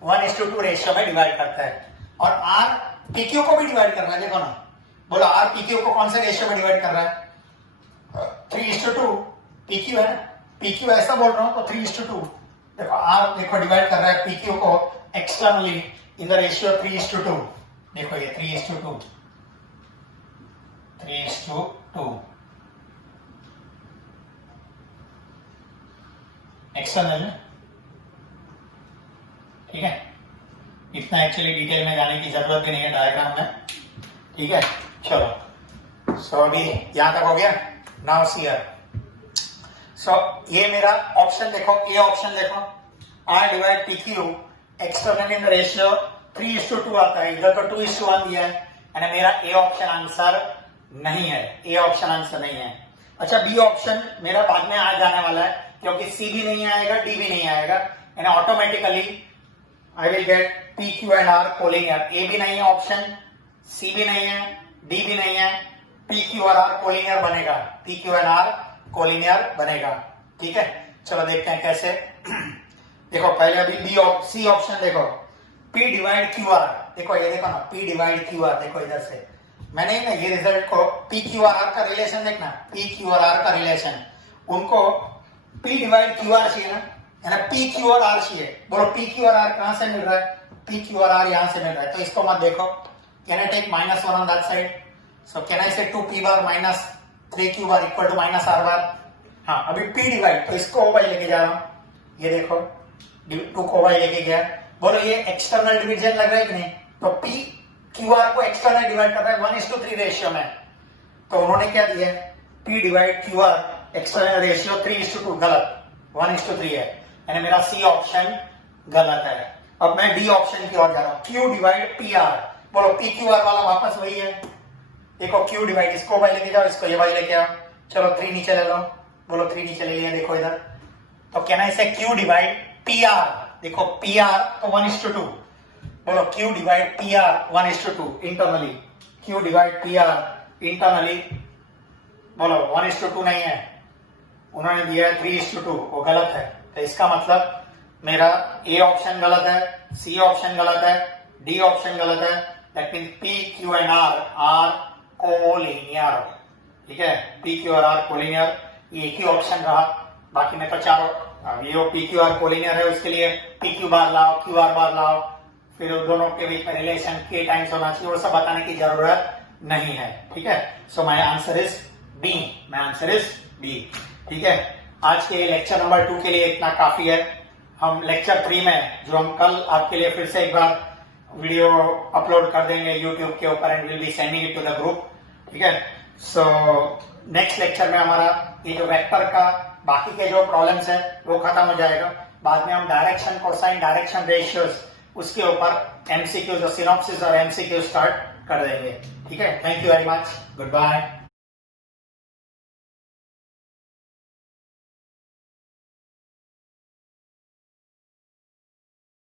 1:2 रेशियो में डिवाइड करता है, और आर पी क्यू को भी डिवाइड कर रहा है। देखो ना, बोलो आर पी क्यू को कौन से रेशियो में डिवाइड कर रहा है, 3:2, पी क्यू है, पी क्यू ऐसा बोल रहा हूं तो 3:2। देखो आर देखो डिवाइड कर रहा है पी क्यू को एक्सटर्नली इन द रेशियो 3:2। देखो ये 3:2 एक्सटर्नल है, ठीक है। इतना एक्चुअली डिटेल में जाने की जरूरत भी नहीं है डायग्राम में, ठीक है। चलो, सो अभी यहां तक हो गया। नाउ सी हियर, सो ये मेरा ऑप्शन देखो, ए ऑप्शन देखो, R divide P Q external in ratio 3:2 आता है, इधर तो 2:1 दिया है, यानी मेरा ए ऑप्शन आंसर नहीं है, ए ऑप्शन आंसर नहीं है। अच्छा, बी ऑप्शन मेरा बाद में आ जाने वाला है, क्योंकि सी भी नहीं आएगा, डी भी नहीं आएगा, यानी automatically I will get P Q and R collinear. A भी नहीं है ऑप्शन, सी भी नहीं है, डी भी नहीं है, पी क्यू और आर कोलिनियर बनेगा, P Q and R collinear बनेगा, ठीक है। चलो देखते हैं कैसे। देखो पहले अभी बी सी ऑप्शन देखो, पी डिवाइड क्यू आर, देखो ये देखो ना, पी डिवाइड क्यू आर, देखो इधर से मैंने ना ये रिजल्ट को पी क्यू और आर का रिलेशन देखना, पी क्यू और आर का रिलेशन, उनको पी डिवाइड क्यू आर चाहिए ना, है ना, पी क्यू और आर चाहिए। बोलो पी क्यू और आर कहां से मिल रहा है, पी क्यू और आर यहां से मिल रहा है, तो इसको मत देखो। Can I take -1 on that side, so can I say 2p bar minus 3q bar equal to -r bar. हाँ, अभी p डिवाइड, तो इसको ओवाई लेके जा रहा हूं, ये देखो 2 को ओवाई लेके गया। बोलो ये एक्सटर्नल डिवीजन लग रहा है कि नहीं, तो p क्यू आर को एक्सटर्नल डिवाइड कर रहा है 1:3 रेशियो में, तो उन्होंने क्या दिया है, p divide Q R external ratio 3:2, गलत, 1:3 है, यानी मेरा सी ऑप्शन गलत है। अब मैं डी ऑप्शन की ओर जा रहा हूं, क्यू डिवाइड पी आर। बोलो पी क्यू आर वाला वापस वही है, देखो क्यू डिवाइड, इसको वाई लेके जाओ, इसको ये वाई लेके आओ, चलो 3 नीचे ले लो, बोलो 3 नीचे ले लिया, देखो इधर, तो कहना इसे क्यू डिवाइड पी आर, देखो पी आर तो 1:2, बोलो Q divide P are 1:2 internally, Q divide P are internally, बोलो 1:2 नहीं है, उन्होंने दिया है 3:2, वो गलत है। तो इसका मतलब मेरा ए ऑप्शन गलत है, सी ऑप्शन गलत है, डी ऑप्शन गलत है, that means P Q and R are collinear, ठीक है, पी क्यू और आर कोलिनियर, ये एक ही ऑप्शन रहा, बाकी में तो चारों, ये पी क्यू आर कोलिनियर है, उसके लिए पी क्यू बार लाओ, क्यू आर बार लाओ, फिर दोनों के बीच में रिलेशन के टाइम्स होना चाहिए, वो सब बताने की जरूरत नहीं है, ठीक है। So my answer is B, my answer is B, ठीक है। आज के लेक्चर नंबर 2 के लिए इतना काफी है। हम लेक्चर 3 में, जो हम कल आपके लिए फिर से एक बार वीडियो अपलोड कर देंगे यूट्यूब के ऊपर, and will be sending it to the group, ठीक है। सो नेक्स्ट लेक्चर में हमारा ये जो वेक्टर का बाकी के जो प्रॉब्लम्स है वो खत्म हो जाएगा। बाद में हम डायरेक्शन, कोसाइन, डायरेक्शन रेशियोज, उसके ऊपर एमसीक्यूज और सिनॉप्सिस और एमसीक्यू स्टार्ट कर देंगे, ठीक है। Thank you very much, good bye.